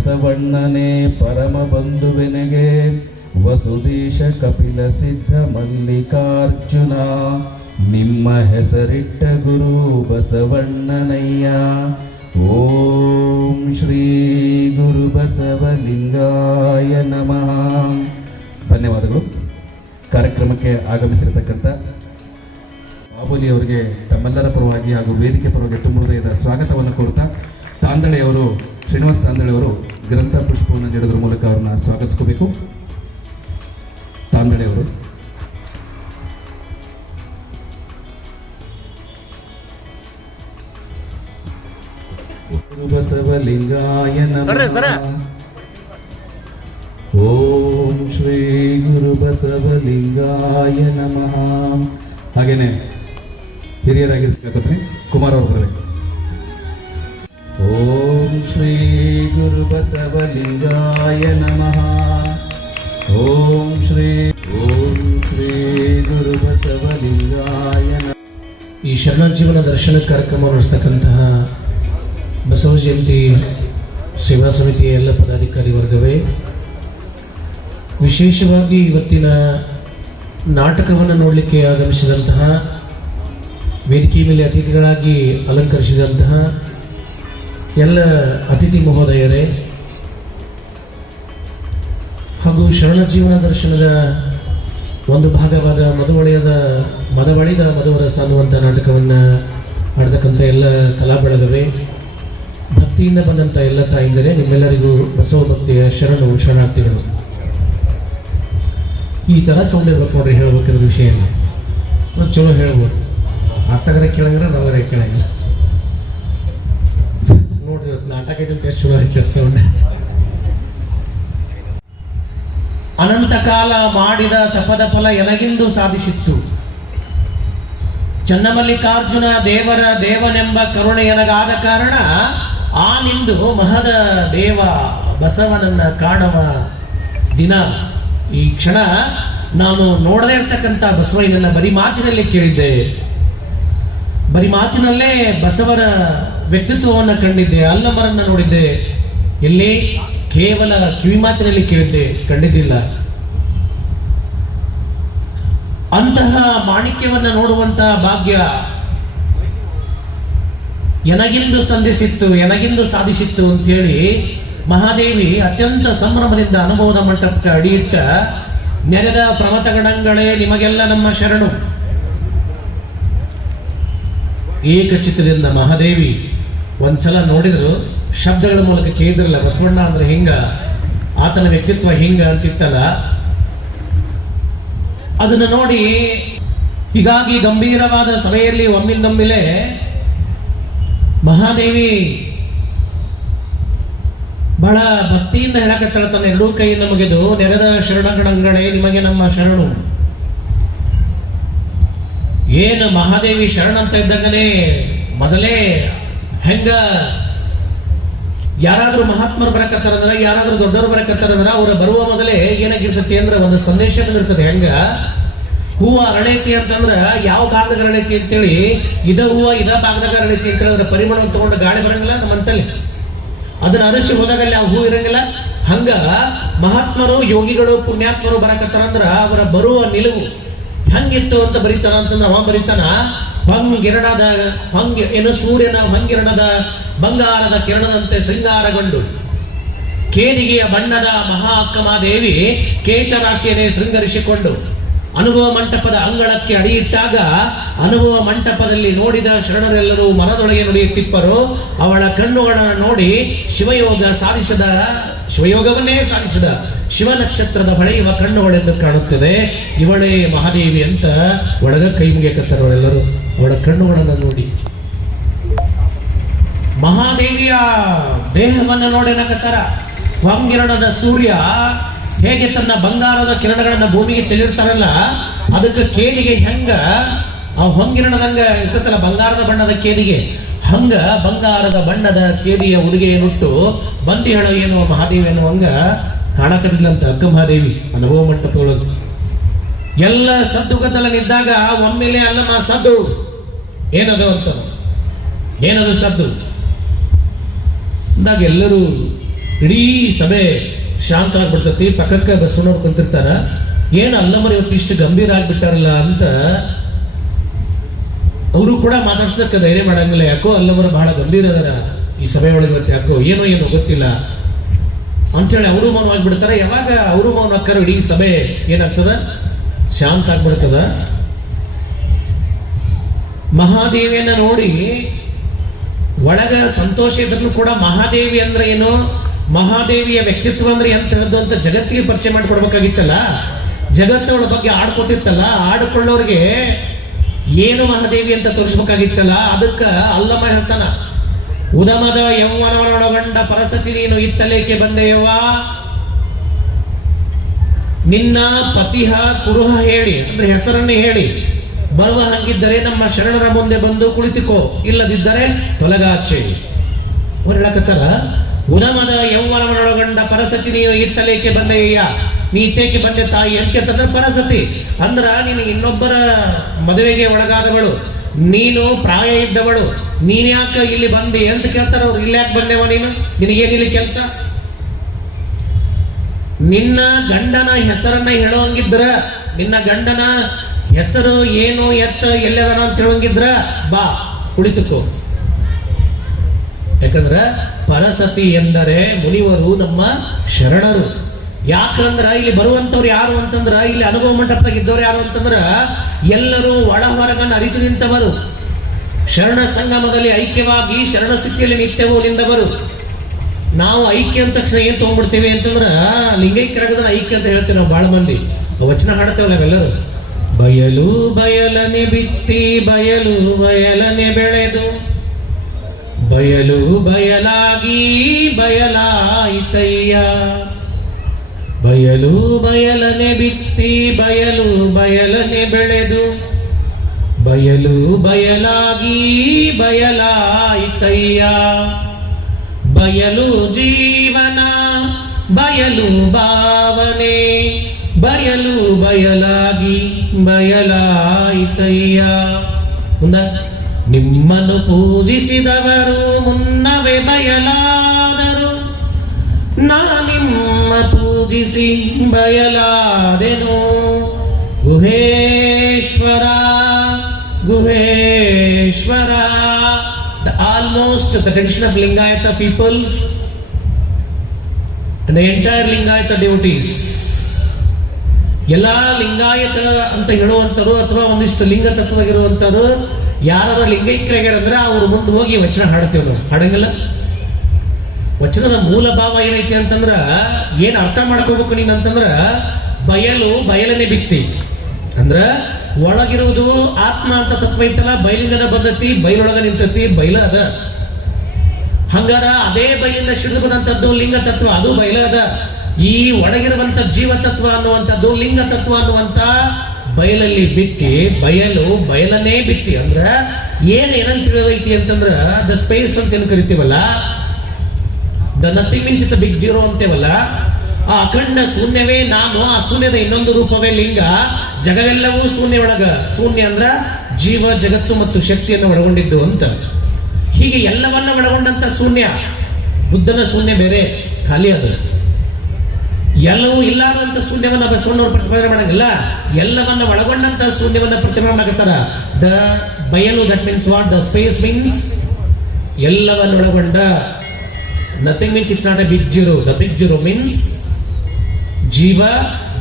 ಬಸವಣ್ಣನೇ ಪರಮ ಬಂಧುವೆನಗೆ ವಸುದೇಶ ಕಪಿಲ ಸಿದ್ಧ ಮಲ್ಲಿಕಾರ್ಜುನ ನಿಮ್ಮ ಹೆಸರಿಟ್ಟ ಗುರು ಬಸವಣ್ಣನಯ್ಯ. ಓಂ ಶ್ರೀ ಗುರು ಬಸವಲಿಂಗಾಯ ನಮಃ. ಧನ್ಯವಾದಗಳು. ಕಾರ್ಯಕ್ರಮಕ್ಕೆ ಆಗಮಿಸಿರತಕ್ಕಂಥ ಬಾಬುಲಿ ಅವರಿಗೆ ತಮ್ಮೆಲ್ಲರ ಪರವಾಗಿ ಹಾಗೂ ವೇದಿಕೆ ಪರವಾಗಿ ತುಂಬ ಹೃದಯದ ಸ್ವಾಗತವನ್ನು ಕೋರುತ್ತಾ ತಾಂದಳೆಯವರು ಶ್ರೀನಿವಾಸ್ ತಾಂದಳೆಯವರು ಗ್ರಂಥ ಪುಷ್ಪವನ್ನು ನೀಡೋದ್ರ ಮೂಲಕ ಅವ್ರನ್ನ ಸ್ವಾಗತಿಸ್ಕೋಬೇಕು. ತಾಂದಳೆಯವರು ಗುರು ಬಸವಲಿಂಗಾಯ ನಮಃ. ಓಂ ಶ್ರೀ ಗುರು ಬಸವಲಿಂಗಾಯ ನಮಃ. ಹಾಗೇನೆ ಹಿರಿಯರಾಗಿರ್ತಕ್ಕಂಥ ಕುಮಾರ್ ಅವರು ಬರಬೇಕು. ಓಂ ಶ್ರೀ ಗುರು ಬಸವಲಿಂಗಾಯ ನಮಃ. ಓಂ ಶ್ರೀ ಗುರು ಬಸವಲಿಂಗಾಯ ನಮಃ. ಈ ಶರಣಜೀವನ ದರ್ಶನ ಕಾರ್ಯಕ್ರಮ ನಡೆಸ್ತಕ್ಕಂತಹ ಬಸವ ಜಯಂತಿ ಸೇವಾ ಸಮಿತಿಯ ಎಲ್ಲ ಪದಾಧಿಕಾರಿ ವರ್ಗವೇ, ವಿಶೇಷವಾಗಿ ಇವತ್ತಿನ ನಾಟಕವನ್ನು ನೋಡಲಿಕ್ಕೆ ಆಗಮಿಸಿದಂತಹ, ವೇದಿಕೆ ಮೇಲೆ ಅತಿಥಿಗಳಾಗಿ ಅಲಂಕರಿಸಿದಂತಹ ಎಲ್ಲ ಅತಿಥಿ ಮಹೋದಯರೇ ಹಾಗೂ ಶರಣ ಜೀವನ ದರ್ಶನದ ಒಂದು ಭಾಗವಾದ ಮದವಳಿದ ಮಧುವರಸ ಅನ್ನುವಂಥ ನಾಟಕವನ್ನು ಆಡ್ತಕ್ಕಂಥ ಎಲ್ಲ ಕಲಾ ಬಳಗವೇ, ಭಕ್ತಿಯಿಂದ ಬಂದಂಥ ಎಲ್ಲ ತಾಯಿಂದರೆ ನಿಮ್ಮೆಲ್ಲರಿಗೂ ಬಸವ ಭಕ್ತಿಯ ಶರಣಾರ್ಥಿಗಳು. ಈ ಥರ ಸೌಂಡ್ ಇರ್ಬೇಕು ನೋಡ್ರಿ, ಹೇಳ್ಬೇಕಾದ್ರೆ ವಿಷಯ ಇಲ್ಲ, ಚಲೋ ಹೇಳ್ಬೋದು. ಅರ್ಥಗಡೆ ಕೇಳಂಗಿಲ್ಲ, ನಾವೇ ಕೇಳಂಗಿಲ್ಲ ನೋಡ್ರಿ. ನಾಟಕ ಎಷ್ಟು ಚಲೋ ಹೆಚ್ಚು ಸೌಂಡ್. ಅನಂತ ಕಾಲ ಮಾಡಿದ ತಪದ ಫಲ ಎನಗಿಂದು ಸಾಧಿಸಿತ್ತು. ಚನ್ನಮಲ್ಲಿಕಾರ್ಜುನ ದೇವನೆಂಬ ಕರುಣೆ ಎನಗಾದ ಕಾರಣ ಆ ನಿಂದು ಮಹದ ದೇವ ಬಸವನನ್ನ ಕಾಣುವ ದಿನ ಈ ಕ್ಷಣ. ನಾನು ನೋಡದೇ ಇರ್ತಕ್ಕಂಥ ಬಸವಯ್ಯನನ್ನ ಬರಿ ಮಾತಿನಲ್ಲಿ ಕೇಳಿದ್ದೆ, ಬರಿ ಮಾತಿನಲ್ಲೇ ಬಸವರ ವ್ಯಕ್ತಿತ್ವವನ್ನು ಕಂಡಿದ್ದೆ, ಅಲ್ಲಮರನ್ನ ನೋಡಿದ್ದೆ. ಎಲ್ಲಿ ಕೇವಲ ಕಿವಿ ಮಾತಿನಲ್ಲಿ ಕೇಳಿದ್ದೆ, ಕಂಡಿದ್ದಿಲ್ಲ. ಅಂತಹ ಮಾಣಿಕ್ಯವನ್ನ ನೋಡುವಂತಹ ಭಾಗ್ಯ ಎನಗಿಂದು ಸಂಧಿಸಿತ್ತು, ಎನಗಿಂದು ಸಾಧಿಸಿತ್ತು ಅಂತೇಳಿ ಮಹಾದೇವಿ ಅತ್ಯಂತ ಸಂಭ್ರಮದಿಂದ ಅನುಭವದ ಮಂಟಪಕ್ಕೆ ಅಡಿಯಿಟ್ಟ ನೆರೆದ ಪ್ರಮತಗಣಗಳೇ ನಿಮಗೆಲ್ಲ ನಮ್ಮ ಶರಣು. ಏಕಚಿತ್ರದಿಂದ ಮಹಾದೇವಿ ಒಂದ್ಸಲ ನೋಡಿದ್ರು, ಶಬ್ದಗಳ ಮೂಲಕ ಕೇಳಿದ್ರಲ್ಲ, ಬಸವಣ್ಣ ಅಂದ್ರೆ ಹಿಂಗ, ಆತನ ವ್ಯಕ್ತಿತ್ವ ಹಿಂಗ ಅಂತಿತ್ತಲ್ಲ, ಅದನ್ನು ನೋಡಿ ಹೀಗಾಗಿ ಗಂಭೀರವಾದ ಸಭೆಯಲ್ಲಿ ಒಮ್ಮಿಂದೊಮ್ಮಿಲೆ ಮಹಾದೇವಿ ಬಹಳ ಭಕ್ತಿಯಿಂದ ಹೇಳಕತ್ತಾಳ, ತನ್ನ ಎರಡೂ ಕೈಯಿಂದ ಮುಗಿದು, ನೆರೆದ ಶರಣಗಣಗಳೇ ನಿಮಗೆ ನಮ್ಮ ಶರಣು. ಏನು ಮಹಾದೇವಿ ಶರಣ ಅಂತ ಇದ್ದಾಗನೇ ಮೊದಲೇ ಹೆಂಗ ಯಾರಾದ್ರೂ ಮಹಾತ್ಮರು ಬರಕತ್ತಾರಂದ್ರ, ಯಾರಾದ್ರೂ ದೊಡ್ಡವರು ಬರಕತ್ತಾರಂದ್ರ ಅವರ ಬರುವ ಮೊದಲೇ ಏನಾಗಿರ್ತತಿ ಅಂದ್ರೆ ಒಂದು ಸಂದೇಶ ಇರ್ತದೆ. ಹೆಂಗ ಹೂವು ಅರಳೈತಿ ಅಂತಂದ್ರ ಯಾವ ಭಾಗದಾಗ ಅರಳೈತಿ ಅಂತೇಳಿ, ಇದ ಹೂವು ಇದ ಭಾಗದಾಗ ಅರಳೈತಿ ಅಂತ ಹೇಳಿದ್ರೆ ಪರಿಮಳವನ್ನು ತಗೊಂಡು ಗಾಳಿ ಬರಂಗಿಲ್ಲ ನಮ್ಮಂತಲ್ಲಿ, ಅದನ್ನ ಅರಸಿ ಹೋದಾಗ ಅಲ್ಲಿ ಆ ಹೂ ಇರಂಗಿಲ್ಲ. ಹಂಗ ಮಹಾತ್ಮರು, ಯೋಗಿಗಳು, ಪುಣ್ಯಾತ್ಮರು ಬರಕತ್ತಾರಂದ್ರ ಅವರ ಬರುವ ನಿಲುವು ಹೆಂಗಿತ್ತು ಅಂತ ಬರೀತಾನ ಅಂತಂದ್ರೆ ಅವ ಬರೀತಾನ, ಸೂರ್ಯನ ಹೊಂಗಿರಣದ ಬಂಗಾರದ ಕಿರಣದಂತೆ ಶೃಂಗಾರಗೊಂಡು ಕೇದಿಗೆಯ ಬಣ್ಣದ ಮಹಾ ಅಕ್ಕಮಾದೇವಿ ಕೇಶರಾಶಿಯನ್ನೇ ಶೃಂಗರಿಸಿಕೊಂಡು ಅನುಭವ ಮಂಟಪದ ಅಂಗಳಕ್ಕೆ ಅಡಿಯಿಟ್ಟಾಗ ಅನುಭವ ಮಂಟಪದಲ್ಲಿ ನೋಡಿದ ಶರಣರೆಲ್ಲರೂ ಮನದೊಳಗೆ ನುಡಿಯುತ್ತಿಪ್ಪರು. ಅವಳ ಕಣ್ಣುಗಳನ್ನು ನೋಡಿ ಶಿವಯೋಗವನ್ನೇ ಸಾಧಿಸಿದ ಶಿವ ನಕ್ಷತ್ರದ ಹೊಳೆಯುವ ಕಣ್ಣುಗಳೆಂದು ಕಾಣುತ್ತದೆ. ಇವಳೇ ಮಹಾದೇವಿ ಅಂತ ಒಳಗ ಕೈ ಮುಗಿಯಕತ್ತಾರವಳೆಲ್ಲರೂ ಅವಳ ಕಣ್ಣುಗಳನ್ನು ನೋಡಿ. ಮಹಾದೇವಿಯ ದೇಹವನ್ನು ನೋಡಿ ನಕತ್ತಾರ. ಹೊಂಗಿರಣದ ಸೂರ್ಯ ಹೇಗೆ ತನ್ನ ಬಂಗಾರದ ಕಿರಣಗಳನ್ನ ಭೂಮಿಗೆ ಚೆಲ್ಲಿರ್ತಾರಲ್ಲ, ಅದಕ್ಕೆ ಕೇದಿಗೆ ಹೆಂಗ ಆ ಹೊಂಗಿರಣದಂಗ ಇರ್ತತಲ್ಲ ಬಂಗಾರದ ಬಣ್ಣದ ಕೇದಿಗೆ, ಹಂಗ ಬಂಗಾರದ ಬಣ್ಣದ ಕೇದಿಯ ಉಡುಗೆಯನ್ನುಟ್ಟು ಬಂದಿ ಹೇಳೋ ಏನು ಮಹಾದೇವಿ ಅನ್ನುವಂಗ ಕಾಣಕದಿಲ್ಲಂತ ಅಕ್ಕ ಮಹಾದೇವಿ ಅನುಭವ ಮಂಟಪದೊಳಗೆ. ಎಲ್ಲ ಸದ್ದುಗದ್ದಲ ನಿಂತಾಗ ಒಮ್ಮೆಲೆ ಅಲ್ಲಮ್ಮ ಸದ್ದು ಏನದು ಅಂತ, ಏನದು ಸದ್ದು? ಅಂದಾಗ ಎಲ್ಲರೂ ಇಡೀ ಸಭೆ ಶಾಂತ ಆಗ್ಬಿಡ್ತತಿ. ಪಕ್ಕಕ್ಕೆ ಬಸವಣ್ಣವ್ರು ಕುಂತಿರ್ತಾರ. ಏನು ಅಲ್ಲಮರು ಇವತ್ತು ಇಷ್ಟು ಗಂಭೀರ ಆಗ್ಬಿಟ್ಟಾರಲ್ಲ ಅಂತ ಅವರು ಕೂಡ ಮಾತಾಡ್ಸಕ್ಕೆ ಧೈರ್ಯ ಮಾಡಂಗಿಲ್ಲ. ಯಾಕೋ ಅಲ್ಲಮರು ಬಹಳ ಗಂಭೀರ ಅದಾರ ಈ ಸಭೆ ಒಳಗೆ ಇವತ್ತು, ಯಾಕೋ ಏನೋ ಗೊತ್ತಿಲ್ಲ ಅಂತೇಳಿ ಅವರು ಮೌನವಾಗಿಬಿಡ್ತಾರೆ. ಯಾವಾಗ ಅವರು ಮೌನ ಹಾಕರು ಇಡೀ ಸಭೆ ಏನಾಗ್ತದ, ಶಾಂತ ಆಗ್ಬಿಡ್ತದ. ಮಹಾದೇವಿಯನ್ನ ನೋಡಿ ಒಳಗ ಸಂತೋಷ ಇದ್ರೂ ಕೂಡ ಮಹಾದೇವಿ ಅಂದ್ರೆ ಏನು, ಮಹಾದೇವಿಯ ವ್ಯಕ್ತಿತ್ವ ಅಂದ್ರೆ ಎಂತಹದ್ದು ಅಂತ ಜಗತ್ತಿಗೆ ಪರಿಚಯ ಮಾಡಿಕೊಡ್ಬೇಕಾಗಿತ್ತಲ್ಲ. ಜಗತ್ತವಳ ಬಗ್ಗೆ ಆಡ್ಕೋತಿತ್ತಲ್ಲ, ಆಡ್ಕೊಳ್ಳೋರ್ಗೆ ಏನು ಮಹಾದೇವಿ ಅಂತ ತೋರಿಸ್ಬೇಕಾಗಿತ್ತಲ್ಲ. ಅದಕ್ಕ ಅಲ್ಲಮ ಹೇಳ್ತಾನ, ಉದಮದ ಯೌವನವನ್ನೊಳಗೊಂಡ ಪರಸತಿ ನೀನು ಇತ್ತಲೇಕೆ ಬಂದೆಯವ್ವ, ನಿನ್ನ ಪತಿಹ ಕುರುಹ ಹೇಳಿ ಅಂದ್ರೆ ಹೆಸರನ್ನೇ ಹೇಳಿ ಬರುವ ಹಂಗಿದ್ದರೆ ನಮ್ಮ ಶರಣರ ಮುಂದೆ ಬಂದು ಕುಳಿತುಕೋ, ಇಲ್ಲದಿದ್ದರೆ ತೊಲಗಾಚೆ. ಅವ್ರು ಹೇಳಕತ್ತಾರ, ಉದಮದ ಯೌವನವನ್ನೊಳಗೊಂಡ ಪರಸತಿ ನೀನು ಇತ್ತಲೇಕೆ ಬಂದೆಯ್ಯ, ನೀ ಇತ್ತೇಕೆ ಬಂದೆ ತಾಯಿ ಅಂತಂದ್ರೆ ಪರಸತಿ ಅಂದ್ರ ನೀನು ಇನ್ನೊಬ್ಬರ ಮದುವೆಗೆ ಒಳಗಾದವಳು, ನೀನು ಪ್ರಾಯ ಇದ್ದವಳು, ನೀನ್ಯಾಕ ಇಲ್ಲಿ ಬಂದಿ ಅಂತ ಕೇಳ್ತಾರ ಅವ್ರು. ಇಲ್ಲಿ ಯಾಕೆ ಬಂದೇವ ನೀನು, ನಿನಗೇನಿಲ್ಲಿ ಕೆಲಸ? ನಿನ್ನ ಗಂಡನ ಹೆಸರನ್ನ ಹೇಳೋಂಗಿದ್ರ, ನಿನ್ನ ಗಂಡನ ಹೆಸರು ಏನು ಎತ್ತ ಎಲ್ಲದನ ಅಂತ ಹೇಳೋಂಗಿದ್ರ ಬಾ ಕುಳಿತುಕೋ. ಯಾಕಂದ್ರ ಪರಸತಿ ಎಂದರೆ ಮುನಿವರು ನಮ್ಮ ಶರಣರು. ಯಾಕಂದ್ರ ಇಲ್ಲಿ ಬರುವಂತವ್ರು ಯಾರು ಅಂತಂದ್ರ, ಇಲ್ಲಿ ಅನುಭವ ಮಂಟಪದಾಗ ಇದ್ದವ್ರು ಯಾರು ಅಂತಂದ್ರ ಎಲ್ಲರೂ ಒಳ ಹೊರಗನ್ನ ಅರಿತು ನಿಂತವರು, ಶರಣ ಸಂಗಮದಲ್ಲಿ ಐಕ್ಯವಾಗಿ ಶರಣ ಸ್ಥಿತಿಯಲ್ಲಿ ನಿತ್ಯವೂ ನಿಂದವರು. ನಾವು ಐಕ್ಯ ಅಂತ ತಕ್ಷಣ ಏನ್ ತಗೊಂಡ್ಬಿಡ್ತೇವೆ ಅಂತಂದ್ರ ಲಿಂಗೈಕ್ಯರಾಗದನ್ನ ಐಕ್ಯ ಅಂತ ಹೇಳ್ತೇವೆ ನಾವು. ಬಹಳ ಮಂದಿ ವಚನ ಹಾಡ್ತೇವಲ್ಲ ನಾವೆಲ್ಲರೂ. ಬಯಲು ಬಯಲನೆ ಬಿತ್ತಿ ಬಯಲು ಬಯಲನೆ ಬೆಳೆದು ಬಯಲು ಬಯಲಾಗಿ ಬಯಲಾಯಿತಯ್ಯ, ಬಯಲು ಬಯಲನೆ ಬಿತ್ತಿ ಬಯಲು ಬಯಲನೆ ಬೆಳೆದು ಬಯಲು ಬಯಲಾಗಿ ಬಯಲಾಯಿತಯ್ಯ, ಬಯಲು ಜೀವನ ಬಯಲು ಭಾವನೆ ಬಯಲು ಬಯಲಾಗಿ ಬಯಲಾಯಿತಯ್ಯ. ನಿಮ್ಮನ್ನು ಪೂಜಿಸಿದವರು ಮುನ್ನವೇ ಬಯಲಾದರು, ನಾ ನಿಮ್ಮ ಪೂಜಿಸಿ ಬಯಲಾದೆನು. Guheshwara Guheshwara. Almost the tradition of Lingayata peoples and the entire Lingayata devotees, ಎಲ್ಲಾ ಲಿಂಗಾಯತ ಅಂತ ಹೇಳುವಂತರು ಅಥವಾ ಒಂದಿಷ್ಟು ಲಿಂಗ ತತ್ವ ಇರುವಂತರು ಯಾರು ಲಿಂಗೈಕ್ಯರಾಗ್ಯಾರಂದ್ರೆ ಅವ್ರ ಮುಂದೆ ಹೋಗಿ ವಚನ ಹಾಡ್ತೇವೆ ನಾವು. ಹಾಡಂಗಿಲ್ಲ. ವಚನದ ಮೂಲ ಭಾವ ಏನೈತಿ ಅಂತಂದ್ರ ಏನ್ ಅರ್ಥ ಮಾಡ್ಕೋಬೇಕು ನೀನ್ ಅಂತಂದ್ರ, ಬಯಲು ಬಯಲನೆ ಬಿತ್ತಿ ಅಂದ್ರ ಒಳಗಿರುವುದು ಆತ್ಮ ಅಂತ ತತ್ವ ಐತಲ್ಲ, ಬಯಲಿಂದನ ಬಂದತಿ, ಬಯಲೊಳಗ ನಿಂತತಿ, ಬಯಲ ಅದ. ಹಂಗಾರ ಅದೇ ಬಯಲಿಂದ ಸಿಡಿದು ಬಂದಂತದ್ದು ಲಿಂಗ ತತ್ವ, ಅದು ಬಯಲ ಅದ. ಈ ಒಳಗಿರುವಂತ ಜೀವ ತತ್ವ ಅನ್ನುವಂಥದ್ದು ಲಿಂಗ ತತ್ವ ಅನ್ನುವಂತ ಬಯಲಲ್ಲಿ ಬಿತ್ತಿ, ಬಯಲು ಬಯಲನ್ನೇ ಬಿತ್ತಿ ಅಂದ್ರ ಏನಂತ ತಿಳಿದೈತಿ ಅಂತಂದ್ರ ದ ಸ್ಪೇಸ್ ಅಂತ ಏನ್ ಕರಿತೀವಲ್ಲ, the nothing means the big zero ಅಂತೇವಲ್ಲ, ಆ ಅಖಂಡ ಶೂನ್ಯವೇ ನಾನು, ಆ ಶೂನ್ಯದ ಇನ್ನೊಂದು ರೂಪವೇ ಲಿಂಗ. ಜಗವೆಲ್ಲವೂ ಶೂನ್ಯ ಒಳಗ, ಶೂನ್ಯ ಅಂದ್ರ ಜೀವ ಜಗತ್ತು ಮತ್ತು ಶಕ್ತಿಯನ್ನು ಒಳಗೊಂಡಿದ್ದು ಅಂತ. ಹೀಗೆ ಎಲ್ಲವನ್ನ ಒಳಗೊಂಡಂತ ಶೂನ್ಯ. ಬುದ್ಧನ ಶೂನ್ಯ ಬೇರೆ, ಖಾಲಿ ಅದು. ಎಲ್ಲವೂ ಇಲ್ಲದಂತ ಶೂನ್ಯವನ್ನ ಬಸವಣ್ಣವರು ಪ್ರತಿಪಾದನೆ ಮಾಡಂಗಿಲ್ಲ, ಎಲ್ಲವನ್ನ ಒಳಗೊಂಡಂತ ಶೂನ್ಯವನ್ನ ಪ್ರತಿಪಾದನೆ ಮಾಡಕತ್ತಾರ. ದ ಬಯಲು, that means what, the space means ಎಲ್ಲವನ್ನ ಒಳಗೊಂಡ. Nothing means it's not a big zero. The big zero means ಜೀವ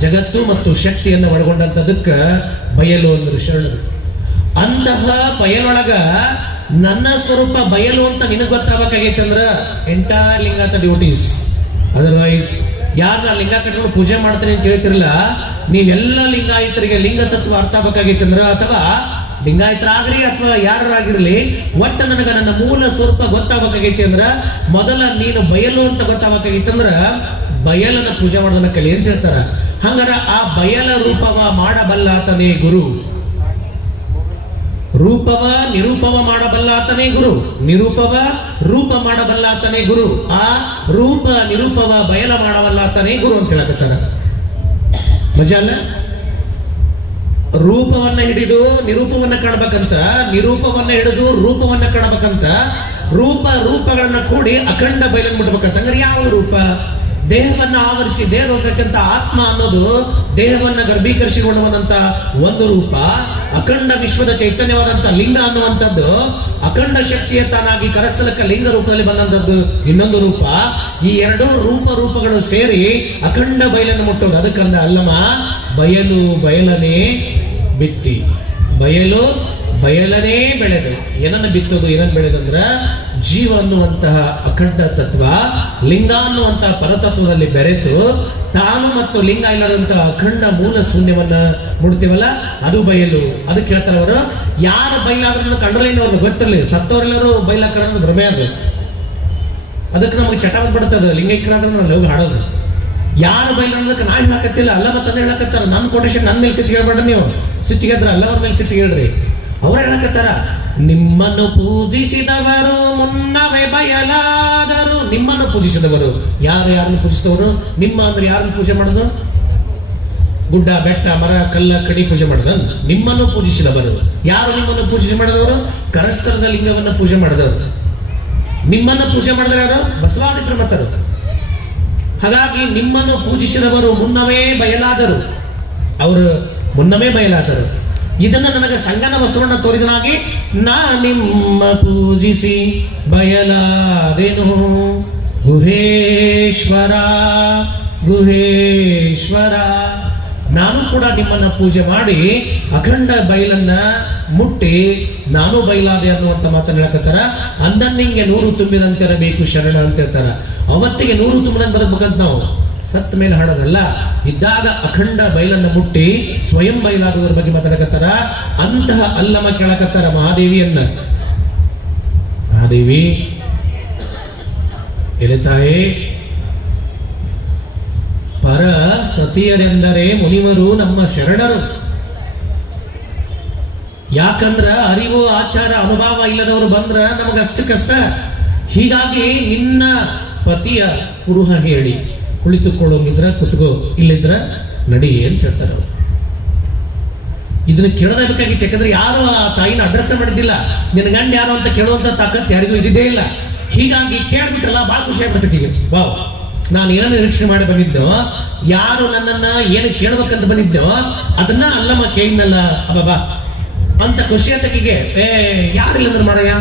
ಜಗತ್ತು ಮತ್ತು ಶಕ್ತಿಯನ್ನು ಒಳಗೊಂಡಂತದಕ್ಕ ಬಯಲು ಅಂದ್ರೆ ಶರಣರು. ಅಂತಹ ಬಯಲೊಳಗ ನನ್ನ ಸ್ವರೂಪ ಬಯಲು ಅಂತ ನಿನಗ್ ಗೊತ್ತಾಗಬೇಕಾಗೈತೆ ಅಂದ್ರ ಎಂಟೈರ್ ಲಿಂಗಾಯತ ಡ್ಯೂಟೀಸ್. ಅದರ್ವೈಸ್ ಯಾರ ಲಿಂಗ ಕಟ್ಕೊಂಡು ಪೂಜೆ ಮಾಡ್ತೀನಿ ಅಂತ ಹೇಳ್ತಿರಲ್ಲ, ನೀವೆಲ್ಲ ಲಿಂಗಾಯತರಿಗೆ ಲಿಂಗ ತತ್ವ ಅರ್ಥ ಆಗ್ಬೇಕಾಗೈತೆ ಅಂದ್ರ, ಅಥವಾ ಲಿಂಗಾಯತರಾಗ್ರಿ ಅಥವಾ ಯಾರಾಗಿರ್ಲಿ, ಒಟ್ಟು ನನಗ ನನ್ನ ಮೂಲ ಸ್ವರೂಪ ಗೊತ್ತಾಗಬೇಕಾಗೈತಿ ಅಂದ್ರ ಮೊದಲ ನೀನು ಬಯಲು ಅಂತ ಗೊತ್ತಾಗಬೇಕಾಗಿತ್ತು ಅಂದ್ರ ಬಯಲನ್ನ ಪೂಜೆ ಮಾಡೋದನ್ನ ಕಲಿ ಅಂತ ಹೇಳ್ತಾರ. ಹಂಗಾರ ಆ ಬಯಲ ರೂಪವ ಮಾಡಬಲ್ಲಾತನೇ ಗುರು, ರೂಪವ ನಿರೂಪವ ಮಾಡಬಲ್ಲಾತನೇ ಗುರು, ನಿರೂಪವ ರೂಪ ಮಾಡಬಲ್ಲಾತನೇ ಗುರು, ಆ ರೂಪ ನಿರೂಪವ ಬಯಲ ಮಾಡಬಲ್ಲಾತನೇ ಗುರು ಅಂತ ಹೇಳಕತ್ತಾರ. ಮಜಾ ಅಲ್ಲ? ರೂಪವನ್ನ ಹಿಡಿದು ನಿರೂಪವನ್ನ ಕಾಣಬೇಕಂತ, ನಿರೂಪವನ್ನ ಹಿಡಿದು ರೂಪವನ್ನ ಕಾಣಬೇಕಂತ, ರೂಪಗಳನ್ನ ಕೂಡಿ ಅಖಂಡ ಬಯಲನ್ನು ಮುಟ್ಬೇಕಂತ. ಹಂಗಾರೆ ಯಾವ ರೂಪ? ದೇಹವನ್ನ ಆವರಿಸಿ ದೇಹದಲ್ಲಿರ್ತಕ್ಕಂಥ ಆತ್ಮ ಅನ್ನೋದು ದೇಹವನ್ನ ಗರ್ಭೀಕರಿಸಿಕೊಳ್ಳುವಂತ ಒಂದು ರೂಪ. ಅಖಂಡ ವಿಶ್ವದ ಚೈತನ್ಯವಾದಂತ ಲಿಂಗ ಅನ್ನುವಂಥದ್ದು ಅಖಂಡ ಶಕ್ತಿಯ ತಾನಾಗಿ ಕರಸ್ಥಲಕ್ಕ ಲಿಂಗ ರೂಪದಲ್ಲಿ ಬಂದಂತದ್ದು ಇನ್ನೊಂದು ರೂಪ. ಈ ಎರಡೂ ರೂಪಗಳು ಸೇರಿ ಅಖಂಡ ಬಯಲನ್ನು ಮುಟ್ಟೋದು. ಅದಕ್ಕಂದ ಅಲ್ಲಮ ಬಯಲು ಬಯಲನೇ ಬಿತ್ತಿ, ಬಯಲು ಬಯಲನೇ ಬೆಳೆದು. ಏನನ್ನ ಬಿತ್ತೋದು, ಏನನ್ನ ಬೆಳೆದಂದ್ರ ಜೀವ ಅನ್ನುವಂತಹ ಅಖಂಡ ತತ್ವ ಲಿಂಗ ಅನ್ನುವಂತಹ ಪರತತ್ವದಲ್ಲಿ ಬೆರೆತು ತಾನು ಮತ್ತು ಲಿಂಗ ಇಲ್ಲದಂತಹ ಅಖಂಡ ಮೂಲ ಶೂನ್ಯವನ್ನ ಮುಡ್ತೀವಲ್ಲ, ಅದು ಬಯಲು. ಅದಕ್ಕೆ ಹೇಳ್ತಾರೆ ಅವರು, ಯಾರ ಬಯಲಾದ್ರೂ ಕಂಡ್ರೇನು ಅವ್ರದ್ದು ಗೊತ್ತಿರಲಿ, ಸತ್ತವರೆಲ್ಲರೂ ಬಯಲಾಕರನ್ನು ಭ್ರಮೆ ಅದು. ಅದಕ್ಕೆ ನಮಗೆ ಚಟ ಬಂದ್ಬಿಡ್ತದೆ ಲಿಂಗೈಕ್ಯರಾದ್ರೆ ನಾವು ಹೋಗಿ ಹಾಡೋದು. ಯಾರ ಬಯಲು ಅನ್ನೋದಕ್ಕೆ ನಾ ಹೇಳಕತ್ತಿಲ್ಲ, ಅಲ್ಲ ಮತ್ತಂದ್ರೆ ಹೇಳಕತ್ತಾರ. ನನ್ನ ಕೊಟೇಶನ್ ನನ್ನ ಮೇಲೆ ಸಿಟ್ಟಿಗೆ ಹೇಳ್ಬೇಡ್ರಿ, ನೀವು ಸಿಟ್ಟಿಗೆ ಇದ್ರ ಅಲ್ಲ ಅವ್ರ ಮೇಲೆ ಸಿಟ್ಟಿಗೆ ಹೇಳ್ರಿ. ಅವ್ರ ಹೇಳಕತ್ತಾರ, ನಿಮ್ಮನ್ನು ಪೂಜಿಸಿದವರು ಮುನ್ನವೇ ಬಯಲಾದರು. ನಿಮ್ಮನ್ನು ಪೂಜಿಸಿದವರು ಯಾರನ್ನು ಪೂಜಿಸಿದವರು? ನಿಮ್ಮ ಅಂದ್ರೆ ಯಾರನ್ನು ಪೂಜೆ ಮಾಡುದು? ಗುಡ್ಡ ಬೆಟ್ಟ ಮರ ಕಲ್ಲ ಕಡಿ ಪೂಜೆ ಮಾಡಿದ. ನಿಮ್ಮನ್ನು ಪೂಜಿಸಿದವರು ಯಾರು? ನಿಮ್ಮನ್ನು ಪೂಜೆ ಮಾಡಿದವರು ಕರಸ್ಥಲದ ಲಿಂಗವನ್ನು ಪೂಜೆ ಮಾಡಿದವರು. ನಿಮ್ಮನ್ನು ಪೂಜೆ ಮಾಡಿದ್ರೆ ಯಾರು? ಬಸವಾದಿ ಪ್ರಮತರು. ಹಾಗಾಗಿ ನಿಮ್ಮನ್ನು ಪೂಜಿಸಿದವರು ಮುನ್ನವೇ ಬಯಲಾದರು, ಅವರು ಮುನ್ನವೇ ಬಯಲಾದರು. ಇದನ್ನ ನನಗೆ ಸಂಗನ ಬಸವಣ್ಣ ತೋರಿದನಾಗಿ, ನಾ ನಿಮ್ಮ ಪೂಜಿಸಿ ಬಯಲಾದೆನು ಗುಹೇಶ್ವರ ಗುಹೇಶ್ವರ. ನಾನು ಕೂಡ ನಿಮ್ಮನ್ನ ಪೂಜೆ ಮಾಡಿ ಅಖಂಡ ಬಯಲನ್ನ ಮುಟ್ಟಿ ನಾನು ಬಯಲಾದೆ ಅನ್ನುವಂತ ಮಾತನ್ನ ಹೇಳಕತ್ತಾರ. ಅಂದನ್ನಿಂಗೆ 100 ತುಂಬಿದಂತಿರಬೇಕು ಶರಣ ಅಂತ ಹೇಳ್ತಾರ. ಅವತ್ತಿಗೆ 100 ತುಂಬಿದಂತೆ ಬರಬೇಕಂತ ನಾವು ಸತ್ ಮೇಲೆ ಹಾಡೋದಲ್ಲ, ಇದ್ದಾಗ ಅಖಂಡ ಬಯಲನ್ನು ಮುಟ್ಟಿ ಸ್ವಯಂ ಬಯಲಾಗೋದ್ರ ಬಗ್ಗೆ ಮಾತಾಡಕತ್ತಾರ. ಅಂತಹ ಅಲ್ಲಮ ಕೇಳಕತ್ತಾರ ಮಹಾದೇವಿಯನ್ನ. ಮಹಾದೇವಿ ಎಲೆತಾಯೇ, ಪರ ಸತಿಯರೆಂದರೆ ಮುನಿವರು ನಮ್ಮ ಶರಣರು. ಯಾಕಂದ್ರ ಅರಿವು ಆಚಾರ ಅನುಭವ ಇಲ್ಲದವರು ಬಂದ್ರ ನಮಗಷ್ಟು ಕಷ್ಟ. ಹೀಗಾಗಿ ನಿನ್ನ ಪತಿಯ ಪುರುಹ ಹೇಳಿ, ಕುಳಿತುಕೊಳ್ಳೋಂಗಿದ್ರ ಕುತ್ಕೋ, ಇಲ್ಲಿದ್ರ ನಡಿ ಅಂತ ಹೇಳ್ತಾರ. ಇದನ್ನ ಕೇಳೋದಾಗಬೇಕಾಗಿತ್ತು. ಯಾಕಂದ್ರೆ ಯಾರು ಆ ತಾಯಿನ ಅಡ್ರೆಸ್ ಮಾಡಿದ್ದಿಲ್ಲ. ನಿನ್ನ ಗಂಡ ಯಾರು ಅಂತ ಕೇಳುವಂತ ತಾಕತ್ ಯಾರಿಗೂ ಇದ್ದಿದ್ದೇ ಇಲ್ಲ. ಹೀಗಾಗಿ ಕೇಳ್ಬಿಟ್ಟಲ್ಲ, ಬಹಳ ಖುಷಿ ಆಗ್ಬಿಡ್ತೈತಿ. ವಾವ್, ನಾನು ಏನನ್ನ ನಿರೀಕ್ಷೆ ಮಾಡಿ ಬಂದಿದ್ದೋ, ಯಾರು ನನ್ನನ್ನ ಏನು ಕೇಳ್ಬೇಕಂತ ಬಂದಿದ್ದೋ ಅದನ್ನ ಅಲ್ಲಮ್ಮ ಕೇಳಿದ್ನಲ್ಲ ಅಬ್ಬಾ ಅಂತ ಖುಷಿ ಆತಕಿಗೆ. ಯಾರಿಲ್ಲ ಅಂದ್ರೆ ಮಾರಯ್ಯ,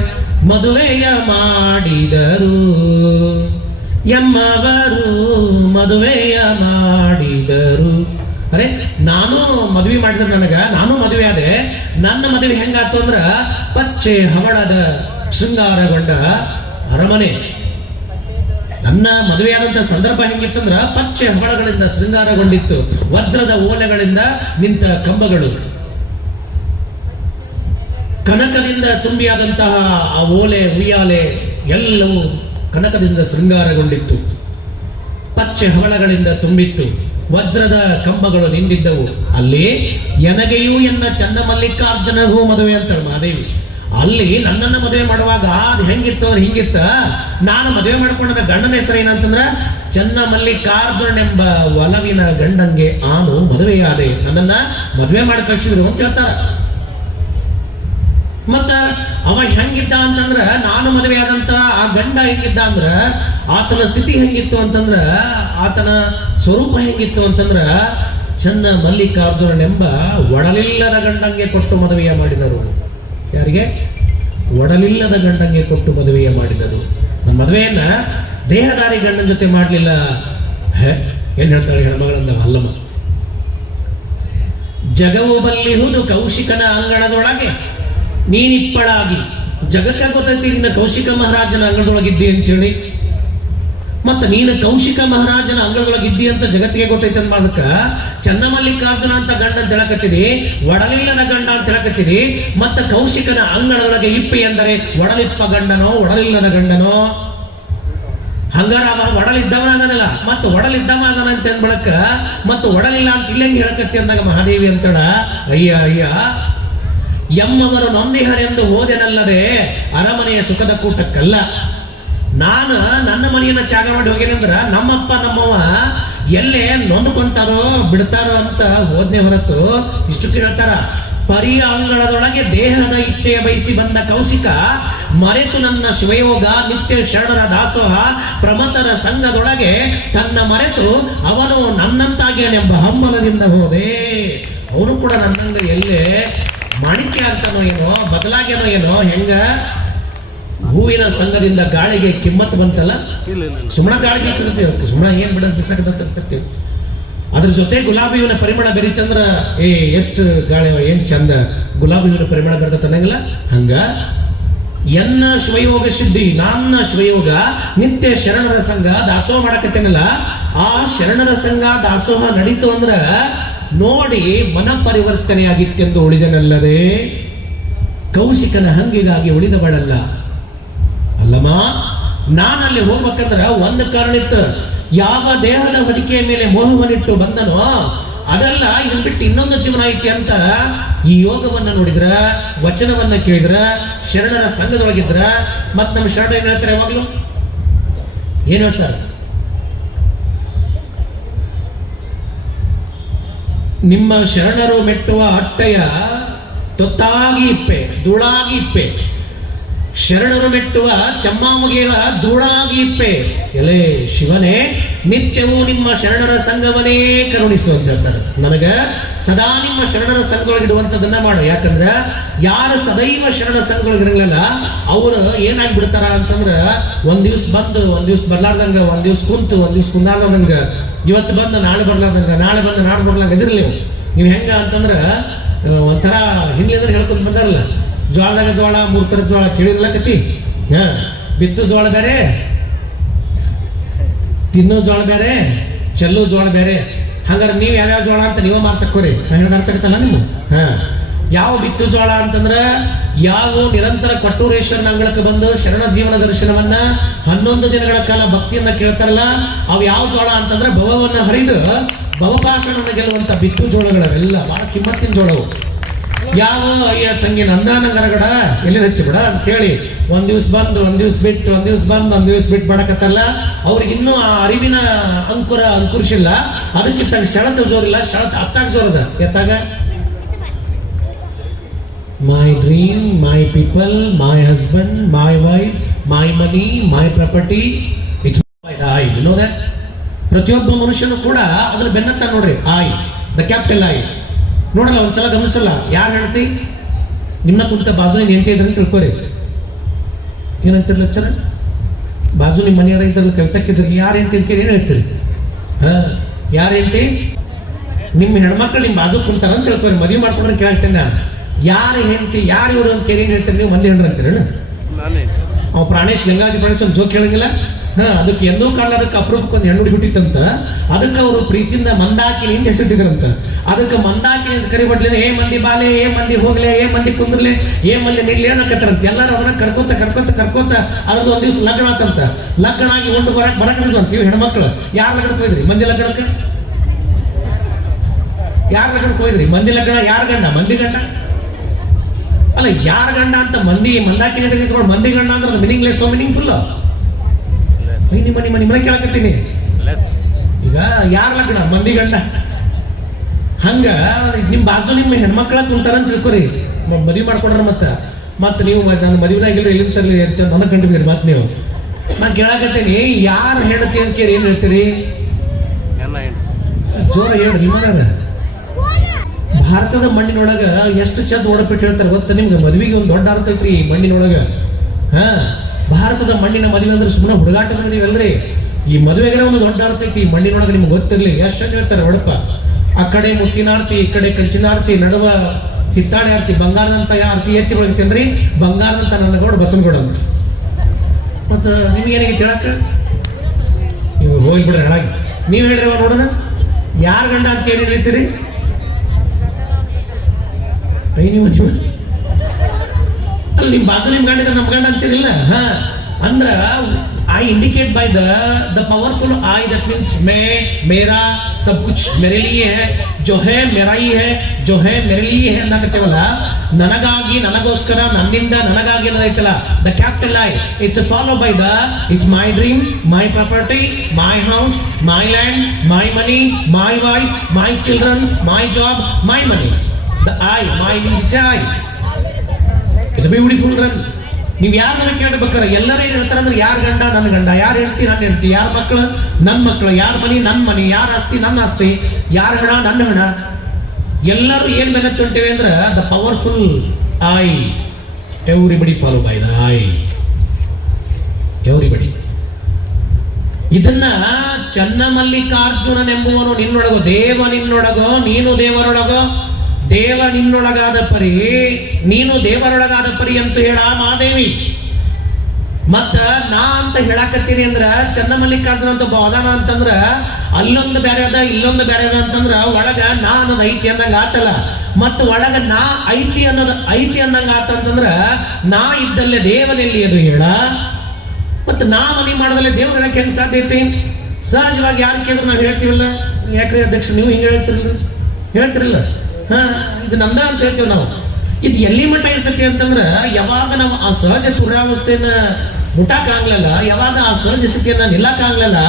ಮದುವೆಯ ಮಾಡಿದರು ಎಮ್ಮವರು ಮದುವೆಯ ಮಾಡಿದರು. ಅರೆ, ನಾನು ಮದುವೆ ಮಾಡಿದ್ರೆ ನಾನು ಮದುವೆ ಆದೆ. ನನ್ನ ಮದುವೆ ಹೆಂಗಾತು ಅಂದ್ರ ಪಚ್ಚೆ ಹವಳದ ಶೃಂಗಾರಗೊಂಡ ಅರಮನೆ. ನನ್ನ ಮದುವೆಯಾದಂತ ಸಂದರ್ಭ ಹೆಂಗಿತ್ತಂದ್ರ ಪಚ್ಚೆ ಹವಳಗಳಿಂದ ಶೃಂಗಾರಗೊಂಡಿತ್ತು, ವಜ್ರದ ಓಲೆಗಳಿಂದ ನಿಂತ ಕಂಬಗಳು, ಕನಕದಿಂದ ತುಂಬಿಯಾದಂತಹ ಆ ಓಲೆ ಉಯ್ಯಾಲೆ ಎಲ್ಲವೂ ಕನಕದಿಂದ ಶೃಂಗಾರಗೊಂಡಿತ್ತು, ಪಚ್ಚೆ ಹವಳಗಳಿಂದ ತುಂಬಿತ್ತು, ವಜ್ರದ ಕಂಬಗಳು ನಿಂದಿದ್ದವು. ಅಲ್ಲಿ ಎನಗೆಯೂ ಎನ್ನ ಚನ್ನ ಮಲ್ಲಿಕಾರ್ಜುನಗೂ ಮದುವೆ ಅಂತಾಳೆ ಮಹಾದೇವಿ. ಅಲ್ಲಿ ನನ್ನನ್ನ ಮದುವೆ ಮಾಡುವಾಗ ಅದು ಹೆಂಗಿತ್ತು ಅಂದ್ರೆ ಹಿಂಗಿತ್ತ. ನಾನು ಮದುವೆ ಮಾಡ್ಕೊಂಡ ಗಂಡನ ಹೆಸರು ಏನಂತಂದ್ರ ಚನ್ನ ಮಲ್ಲಿಕಾರ್ಜುನೆಂಬ ಒಲವಿನ ಗಂಡನ್ಗೆ ಆನು ಮದುವೆಯಾದೆ. ನನ್ನನ್ನ ಮದುವೆ ಮಾಡಿ ಕಳಿಸಿದ್ರು ಅಂತ ಹೇಳ್ತಾರ. ಮತ್ತ ಅವ ಹೆಂಗಿದ್ದ ಅಂತಂದ್ರ, ನಾನು ಮದುವೆ ಆದಂತ ಆ ಗಂಡ ಹೆಂಗಿದ್ದ ಅಂದ್ರ ಆತನ ಸ್ಥಿತಿ ಹೆಂಗಿತ್ತು ಅಂತಂದ್ರ, ಆತನ ಸ್ವರೂಪ ಹೆಂಗಿತ್ತು ಅಂತಂದ್ರ ಚನ್ನ ಮಲ್ಲಿಕಾರ್ಜುನೆಂಬ ಒಡಲಿಲ್ಲದ ಗಂಡಂಗೆ ಕೊಟ್ಟು ಮದುವೆಯ ಮಾಡಿದರು. ಯಾರಿಗೆ? ಒಡಲಿಲ್ಲದ ಗಂಡಂಗೆ ಕೊಟ್ಟು ಮದುವೆಯ ಮಾಡಿದರು. ನನ್ನ ಮದುವೆಯನ್ನ ದೇಹದಾರಿ ಗಂಡನ ಜೊತೆ ಮಾಡ್ಲಿಲ್ಲ. ಏನ್ ಹೇಳ್ತಾಳೆ ಹೆಣ್ಮಗಳಂದ ಅಲ್ಲಮ್ಮ. ಜಗವು ಬಲ್ಲಿಹುದು ಕೌಶಿಕನ ಅಂಗಣದೊಳಗೆ ನೀನಿಪ್ಪಳಾಗಿ. ಜಗಕ್ಕ ಗೊತ್ತೈತಿ ನಿನ್ನ ಕೌಶಿಕ ಮಹಾರಾಜನ ಅಂಗಳದೊಳಗಿದ್ದಿ ಅಂತೇಳಿ. ಮತ್ತ ನೀನು ಕೌಶಿಕ ಮಹಾರಾಜನ ಅಂಗಳದೊಳಗಿದ್ದಿ ಅಂತ ಜಗತ್ತಿಗೆ ಗೊತ್ತೈತೆ ಅಂತ ಮಾಡಕ ಚನ್ನಮಲ್ಲಿಕಾರ್ಜುನ ಅಂತ ಗಂಡ ಅಂತ ಹೇಳಕತ್ತೀರಿ, ಒಡಲಿಲ್ಲದ ಗಂಡ ಅಂತ ಹೇಳಕತ್ತೀರಿ. ಮತ್ತ ಕೌಶಿಕನ ಅಂಗಳದೊಳಗೆ ಇಪ್ಪಿ ಎಂದರೆ ಒಡಲಿಪ್ಪ ಗಂಡನೋ ಒಡಲಿಲ್ಲದ ಗಂಡನೋ? ಹಂಗಾರ ಅವ ಒಡಲಿದ್ದವನಾದನಲ್ಲ, ಮತ್ತ ಒಡಲಿದ್ದವ ಅದನ ಅಂತ ಅಂದ್ಬಳಕ ಮತ್ತ ಒಡಲಿಲ್ಲ ಅಂತ ಇಲ್ಲಂಗೆ ಹೇಳಕತ್ತಿ ಅಂದಾಗ ಮಹಾದೇವಿ ಅಂತಳ, ಅಯ್ಯ ಅಯ್ಯ, ಎಮ್ಮವರು ನೊಂದಿಹರೆಂದು ಹೋದೆನಲ್ಲದೆ ಅರಮನೆಯ ಸುಖದ ಕೂಟಕ್ಕಲ್ಲ. ನಾನು ನನ್ನ ಮನೆಯನ್ನ ತ್ಯಾಗ ಮಾಡಿ ಹೋಗೇನಂದ್ರ ನಮ್ಮಪ್ಪ ನಮ್ಮವ್ವ ಎಲ್ಲೇ ನೊಂದ್ಕೊಂತಾರೋ ಬಿಡ್ತಾರೋ ಅಂತ ಹೋದ್ನೆ ಹೊರತು ಇಷ್ಟು ಹೇಳ್ತಾರ. ಪರಿಯ ಅಂಗಳದೊಳಗೆ ದೇಹದ ಇಚ್ಛೆಯ ಬಯಸಿ ಬಂದ ಕೌಶಿಕ ಮರೆತು ನನ್ನ ಶಿವಯೋಗ ನಿತ್ಯ ಶರಣರ ದಾಸೋಹ ಪ್ರಮತರ ಸಂಘದೊಳಗೆ ತನ್ನ ಮರೆತು ಅವನು ನನ್ನಂತಾಗ್ಯಾನೆಂಬ ಹಂಬಲದಿಂದ ಹೋದೆ. ಅವನು ಕೂಡ ನನ್ನಂಗ ಎಲ್ಲೇ ಮಾಣಿಕ್ಯ ಆಗ್ತಾನೋ ಏನೋ ಬದಲಾಗ್ಯಾನೋ ಏನೋ. ಹೆಂಗ ಹೂವಿನ ಸಂಘದಿಂದ ಗಾಳಿಗೆ ಕಿಮ್ಮತ್ ಬಂತಲ್ಲ, ಸುಮ್ಮನ ಗಾಳಿ ಬೀಸಿರ್ತೀವಿ, ಸುಮ್ಮನ ಏನ್ ಬಿಡ ಬಿಸಾಕತ್ತಿರ್ತೀವಿ. ಅದ್ರ ಜೊತೆ ಗುಲಾಬಿ ಹೂವಿನ ಪರಿಮಳ ಬೆರೀತಂದ್ರ ಎಷ್ಟು ಗಾಳಿ ಏನ್ ಚಂದ ಗುಲಾಬಿ ಹೂವಿನ ಪರಿಮಳ ಬರ್ತೈತೆ ಅನ್ನಂಗಿಲ್ಲ. ಹಂಗ ಎನ್ನ ಶಿವಯೋಗ ಸಿದ್ಧಿ, ನನ್ನ ಶಿವಯೋಗ ನಿತ್ಯ ಶರಣರ ಸಂಘ ದಾಸೋಹ ಮಾಡಕತ್ತೇನಲ್ಲ, ಆ ಶರಣರ ಸಂಘ ದಾಸೋಹ ನಡೀತು ಅಂದ್ರ ನೋಡಿ ಮನ ಪರಿವರ್ತನೆ ಆಗಿತ್ತೆಂದು ಉಳಿದನಲ್ಲದೆ ಕೌಶಿಕನ ಹಂಗಿಗಾಗಿ ಉಳಿದಬಡಲ್ಲ. ಅಲ್ಲಮ್ಮ, ನಾನಲ್ಲಿ ಹೋಗ್ಬೇಕಂದ್ರ ಒಂದು ಕಾರಣ ಇತ್ತು. ಯಾವ ದೇಹದ ಹೊದಿಕೆಯ ಮೇಲೆ ಮೋಹವನ್ನಿಟ್ಟು ಬಂದನೋ ಅದೆಲ್ಲ ಇದನ್ ಬಿಟ್ಟು ಇನ್ನೊಂದು ಜೀವನ ಐತಿ ಅಂತ ಈ ಯೋಗವನ್ನ ನೋಡಿದ್ರ, ವಚನವನ್ನ ಕೇಳಿದ್ರ, ಶರಣರ ಸಂಘದೊಳಗಿದ್ರ, ಮತ್ ನಮ್ಮ ಶರಣ ಏನ್ ಹೇಳ್ತಾರೆ? ಯಾವಾಗ್ಲೂ ಏನ್ ಹೇಳ್ತಾರೆ? ನಿಮ್ಮ ಶರಣರು ಮೆಟ್ಟುವ ಅಟ್ಟೆಯ ತೊತ್ತಾಗಿ ಇಪ್ಪೆ ಧೂಳಾಗಿ ಇಪ್ಪೆ, ಶರಣರು ಮೆಟ್ಟುವ ಚಮ್ಮಾಮುಗಿಯ ಧೂಳಾಗಿ ಇಪ್ಪೆ. ಎಲೆ ಶಿವನೇ, ನಿತ್ಯವೂ ನಿಮ್ಮ ಶರಣರ ಸಂಘವನ್ನೇ ಕರುಣಿಸು ಅಂತ ಹೇಳ್ತಾರೆ. ನನಗ ಸದಾ ನಿಮ್ಮ ಶರಣರ ಸಂಘದೊಳಗಿಡುವಂಥದ್ದನ್ನ ಮಾಡು. ಯಾಕಂದ್ರ ಯಾರು ಸದೈವ ಶರಣ ಸಂಘದೊಳಗಿರಲಿಲ್ಲ ಅವರು ಏನಾಗಿ ಬಿಡ್ತಾರ ಅಂತಂದ್ರ ಒಂದ್ ದಿವ್ಸ ಬಂದು ಒಂದ್ ದಿವ್ಸ ಬರ್ಲಾರ್ದಂಗ, ಒಂದ್ ದಿವ್ಸ ಕುಂತು ಒಂದ್ ದಿವ್ಸ ಕುಂದಾರ್ದಂಗ, ಇವತ್ತು ಬಂದು ನಾಳೆ ಬರ್ಲಾರ್ದಂಗ, ನಾಳೆ ಬಂದು ನಾಳೆ ಬರ್ಲಾರ್ದಂಗ ಇದ್ರಲಿ ನೀವು ಹೆಂಗ ಅಂತಂದ್ರ ಒಂಥರ ಹಿಂದ್ಲಿಂದ್ರೆ ಹೇಳ್ಕೊಂಡ್ ಬಂದಾರಲ್ಲ, ಜೋಳದಾಗ ಜೋಳ, 3 ಥರದ ಜೋಳ ಕೇಳಿರ್ಲಕತಿ. ಬಿತ್ತು ಜೋಳ ಬೇರೆ, ತಿನ್ನೋ ಜೋಳ ಬೇರೆ, ಚೆಲ್ಲೋ ಜೋಳ ಬೇರೆ. ಹಂಗಾರೆ ನೀವ್ ಯಾವ್ಯಾವ ಜೋಳ ಅಂತ ನೀವೇ ಮಾರ್ಸಕ್ಕೋರಿ. ನಾನು ಹೇಳೋದು ಅರ್ಥ ಆಗತ್ತಲ್ಲ ನಿಮ್ಮ? ಯಾವ ಬಿತ್ತು ಜೋಳ ಅಂತಂದ್ರ ಯಾವ ನಿರಂತರ ಕಟ್ಟೂರೇಶ್ವರನ ಅಂಗಳಕ್ಕೆ ಬಂದು ಶರಣ ಜೀವನ ದರ್ಶನವನ್ನ 11 ದಿನಗಳ ಕಾಲ ಭಕ್ತಿಯನ್ನ ಕೇಳ್ತಾರಲ್ಲ, ಅವು ಯಾವ ಜೋಳ ಅಂತಂದ್ರೆ ಭವವನ್ನ ಹರಿದು ಭವಪಾಷಣವನ್ನು ಗೆಲ್ಲುವಂತ ಬಿತ್ತು ಜೋಳಗಳವೆಲ್ಲ ಬಹಳ ಕಿಮ್ಮತ್ತಿನ ಜೋಳವು. ಯಾವ ಅಯ್ಯ ತಂಗಿ ನಂದಾನಗರಗಡ ಎಲ್ಲಿ ಹಚ್ಚಿ ಬಿಡ ಅಂತೇಳಿ ಒಂದ್ ದಿವ್ಸ ಬಂದು ಒಂದ್ ದಿವ್ಸ ಬಿಟ್ಟು ಒಂದ್ ದಿವ್ಸ ಬಂದು ಒಂದ್ ದಿವ್ಸ ಬಿಟ್ಟು ಮಾಡಕತ್ತಲ್ಲ, ಅವ್ರಿಗೆ ಇನ್ನೂ ಆ ಅರಿವಿನ ಅಂಕುರಿಸಿಲ್ಲ. ಅದಕ್ಕಿಂತ ಶಳತ ಜೋರಿಲ್ಲ, ಶಳತ ಅತ್ತಾಗ ಜೋರದ. ಎತ್ತಾಗ my dream, my people, my husband, my wife, my money, my property, it's my I. You know that? ಪ್ರತಿಯೊಬ್ಬ ಮನುಷ್ಯನು ಕೂಡ ಅದ್ರ ಬೆನ್ನತ್ತ ನೋಡ್ರಿ. I, the capital I. ನೋಡಲ್ಲ, ಒಂದ್ಸಲ ಗಮನಿಸಲ್ಲ. ಯಾರು ಹೇಳ್ತಿ? ನಿಮ್ನ ಕುಂತ ಬಾಜು ಎಂತ ಇದ್ರಂತ ತಿಳ್ಕೊರಿ. ಏನಂತಿರ್ಲ ಚರ ಬಾಜು ನಿಮ್ಮ ಮನೆಯವರ ಇದ್ರಲ್ಲಿ ಕಲ್ತಕ್ಕಿದ್ರಲ್ಲಿ ಯಾರು ಎಂತ ತಿಳ್ತೀರಿ? ಏನ್ ಹೇಳ್ತೀರಿ? ಯಾರೇಂತಿ? ನಿಮ್ಮ ಹೆಣ್ಮಕ್ಳು ನಿಮ್ ಬಾಜು ಕುಂತಾರ ಅಂತ ತಿಳ್ಕೊರಿ. ಮದುವೆ ಮಾಡ್ಕೊಂಡ್ರೆ ಕೇಳ್ತೇನೆ ನಾನು, ಯಾರು ಹೆಂಡತಿ ಯಾರು ಇವರು ಅಂತ ಕೇಳಿ ಹೇಳ್ತೀರಿ ನೀವು? ಮಂದಿ ಹೆಣ್ರು ಅಂತೀರ? ಅವ್ ಪ್ರಾಣೇಶ್ ಲಿಂಗಾದಿ ಪ್ರಾಣೇಶ್ ಒಂದು ಜೋಕ್ ಕೇಳಂಗಿಲ್ಲ. ಅದಕ್ಕೆ ಎಂದೂ ಕಾಲ ಅದಕ್ಕೆ ಅಪರೂಪಕ್ಕೆ ಒಂದು ಹೆಣ್ಣು ಹುಟ್ಟಿತ್ತಂತ. ಅದಕ್ಕೆ ಅವರು ಪ್ರೀತಿಯಿಂದ ಮಂದಾಕಿನಿ ಅಂತ ಹೆಸರಿಟ್ಟಿದ್ರಂತ. ಅದಕ್ಕೆ ಮಂದಾಕಿನಿ ಅಂತ ಕರಿಬಡ್ಲೇನೆ ಏ ಮಂದಿ ಬಾಲೆ, ಏ ಮಂದಿ ಹೋಗ್ಲೆ, ಏ ಮಂದಿ ಕುಂದ್ರಲೆ, ಏ ಮಂದಿ ನಿಲ್ಲಿ ಏನಕತ್ತಾರಂತ. ಎಲ್ಲರೂ ಅವನ್ನ ಕರ್ಕೋತ ಕರ್ಕೋತ ಕರ್ಕೋತ ಅದ್ರದ್ದು ಒಂದ್ ದಿವ್ಸ ಲಗ್ನ ಆತಂತ. ಲಗ್ನ ಆಗಿ ಒಂದು ಬರಕಂತೀವಿ ಹೆಣ್ಮಕ್ಳು. ಯಾರ್ ಲಗ್ನಕ್ಕೆ ಹೋಯ್ದ್ರಿ? ಮಂದಿ ಲಗ್ನಕ್ಕೆ. ಯಾರ್ ಲಗ್ನಕ್ಕೆ ಹೋಯ್ದ್ರಿ? ಮಂದಿ ಲಗ್ನ. ಯಾರ ಗಂಡ? ಮಂದಿ ಗಂಡ ಅಲ್ಲ, ಯಾರ ಗಂಡ ಅಂತ ಮಂದಿ ಮಂದಾಕಿನಿ ಅಂತ ನಿಂತ್ಕೊಂಡು ಮಂದಿ ಗಂಡ ಅಂದ್ರೆ ಮೀನಿಂಗ್ಲೆಸ್, ಮೀನಿಂಗ್ಫುಲ್. ನಿಮ್ಮ ಕೇಳಕತ್ತೀನಿ. ಈಗ ಯಾರ ಲಗ್ನ? ಮಂದಿ ಗಂಡ. ಹಂಗ ನಿಮ್ ಬಾಜು ನಿಮ್ಮ ಹೆಣ್ಮಕ್ಳ ಕುಂತಾರ ಅಂತ ತಿಳ್ಕೊರಿ. ಮದ್ವಿ ಮಾಡ್ಕೊಂಡ್ರ ಮತ್ತ ನೀವು ನನ್ನ ಮದುವೆನಾಗಿಲ್ರಿ ಎಲ್ಲಿಂದ ತರ್ಲಿ ಅಂತ ನನಗ್ ಕಂಡಿದ್ದೀರಿ. ಮತ್ ನೀವು ನಾನ್ ಕೇಳಕತ್ತೀನಿ, ಯಾರ ಹೆಂಡತಿ ಅಂತ ಕೇಳಿ ಏನ್ ಹೇಳ್ತೀರಿ? ಜೋರ ಹೇಳ್ರಿ. ನಿಮ್ಮನ ಭಾರತದ ಮಣ್ಣಿನೊಳಗ ಎಷ್ಟು ಚಂದ ಓಡಪಿಟ್ಟು ಹೇಳ್ತಾರೆ ಗೊತ್ತ ನಿಮ್ಗೆ? ಮದ್ವಿಗೆ ಒಂದು ದೊಡ್ಡ ಅರ್ಥ ಐತ್ರಿ ಈ ಮಣ್ಣಿನೊಳಗ. ಭಾರತದ ಮಣ್ಣಿನ ಮದುವೆ ಅಂದ್ರೆ ಸುಮ್ಮನೆ ಹುಡುಗಾಟ ನೀವಲ್ರಿ. ಈ ಮದುವೆಗೆ ಒಂದು ದೊಡ್ಡ ಅರ್ಥ ಐತಿ ಈ ಮಣ್ಣಿನೊಳಗೆ. ನಿಮ್ಗೆ ಗೊತ್ತಿರ್ಲಿ ಎಷ್ಟು ಚಂದ ಹೇಳ್ತಾರೆ ಒಡಪ. ಆ ಕಡೆ ಮುತ್ತಿನ ಆರ್ತಿ, ಈ ಕಡೆ ಕಂಚಿನ ಆರ್ತಿ, ನಡುವ ಹಿತ್ತಾಳೆ ಆರ್ತಿ, ಬಂಗಾರದಂತ ಆರ್ತಿ ಎತ್ತಿ ಅಂತೇನ್ರಿ. ಬಂಗಾರದಂತ ನನ್ನ ಗೌಡ ಬಸವನಗೌಡ ಅಂತ. ಮತ್ತ ನಿಮ್ಗೆ ಏನಾಗೈತಿ ಹೇಳಕ್ಕ? ನೀವು ಹೋಗ್ಬಿಡ್ರಿ ಹಾಳಾಗಿ. ನೀವ್ ಹೇಳ್ರಿ ನೋಡೋಣ, ಯಾರ ಗಂಡ ಅಂತ ಏನ್ ಹೇಳ್ತೀರಿ? ಅಲ್ಲಿ ನಿಮ್ ಬಾಜು ನಿಮ್ ಗಂಡ ನಮ್ ಗಂಡ ಅಂತೀರಿಲ್ಲ. ಅಂದ್ರ I indicate by the powerful I. That means ಮೇ, ಮೇರಾ, ಸಬ್ ಕುಚ್ ಮೇರೆ ಲಿಯೇ ಹೈ, ಜೋ ಹೈ ಮೇರಾ ಹಿ ಹೈ, ಜೋ ಹೈ ಮೇರೆ ಲಿಯೇ ಹೈ ಅನ್ನಕತ್ತೇವಲ್ಲ. ನನಗಾಗಿ, ನನಗೋಸ್ಕರ, ನನ್ನಿಂದ, ನನಗಾಗಿ ಅನ್ನೋದೈತಲ್ಲ, the capital I, it's follow by the it's my dream, my property, my house, my land, my money, my wife, my childrens, my job, my money. The I, my means I. It's beautiful run. ನೀವ್ ಯಾರನ್ನ ಕೇಳ್ಬೇಕಾರೆ ಎಲ್ಲರೂ ಏನ್ ಹೇಳ್ತಾರೆ ಅಂದ್ರೆ, ಯಾರ ಗಂಡ ನನ್ನ ಗಂಡ, ಯಾರ ಹೆಂಡತಿ ನನ್ನ ಹೆಂಡತಿ, ಯಾರ ಮಕ್ಕಳು ನನ್ನ ಮಕ್ಕಳು, ಯಾರ ಮನಿ ನನ್ನ ಮನಿ, ಯಾರ ಆಸ್ತಿ ನನ್ನ ಆಸ್ತಿ, ಯಾರ ಹಣ ನನ್ನ ಹಣ. ಎಲ್ಲರೂ ಏನ್ ಬೆನ್ನತ್ತುಂಟೇವೆ ಅಂದ್ರೆ the powerful I. Everybody follow by the I. Everybody. ಇದನ್ನ ಚನ್ನಮಲ್ಲಿಕಾರ್ಜುನನೆಂಬುವನು ನಿನ್ನೊಳಗೋ, ದೇವ ನಿನ್ನೊಳಗೋ, ನೀನು ದೇವರೊಳಗೋ, ದೇವ ನಿನ್ನೊಳಗಾದ ಪರಿ ನೀನು ದೇವರೊಳಗಾದ ಪರಿ ಅಂತ ಹೇಳ ಮಹಾದೇವಿ. ಮತ್ತ ನಾ ಅಂತ ಹೇಳಾಕತ್ತೀನಿ ಅಂದ್ರ ಚನ್ನಮಲ್ಲಿಕಾರ್ಜುನ ಅಂತ ಅದಾನ ಅಂತಂದ್ರ ಅಲ್ಲೊಂದು ಬೇರೆ ಅದ ಇಲ್ಲೊಂದು ಬೇರೆ ಅದ ಅಂತಂದ್ರ ಒಳಗ ನಾ ಅನ್ನೋದು ಐತಿ ಅನ್ನಂಗ ಆತಲ್ಲ. ಮತ್ತ ಒಳಗ ನಾ ಐತಿ ಅನ್ನೋದು ಐತಿ ಅನ್ನಂಗ ಆತಂತಂದ್ರ ನಾ ಇದ್ದಲ್ಲೇ ದೇವನೆಲ್ಲಿ ಅದು ಹೇಳ. ಮತ್ತ ನಾ ಮನಿ ಮಾಡದಲ್ಲೇ ದೇವ್ರ ಹೇಳಕ್ ಹೆಂಗ್ ಸಾಧ್ಯ ಐತಿ? ಸಹಜವಾಗಿ ಯಾರು ಕೇಳಿದ್ರು ನಾವು ಹೇಳ್ತೀವಲ್ಲ, ಯಾಕ್ರಿ ಅಧ್ಯಕ್ಷ ನೀವು ಹಿಂಗ ಹೇಳ್ತಿರಲ್ಲ ಇದು ನಂದ ಅಂತ ಹೇಳ್ತೀವಿ ನಾವು. ಇದು ಎಲ್ಲಿ ಮಟ್ಟ ಇರ್ತೈತಿ ಅಂತಂದ್ರ ಯಾವಾಗ ನಾವು ಆ ಸಹಜ ತುರಾವಸ್ಥೆಯನ್ನ ಮುಟ್ಟಾಕ್ ಆಗ್ಲಲ್ಲ, ಯಾವಾಗ ಆ ಸಹಜ ಸ್ಥಿತಿಯನ್ನ ನಿಲ್ಲಕ್ ಆಗ್ಲಲ್ಲ,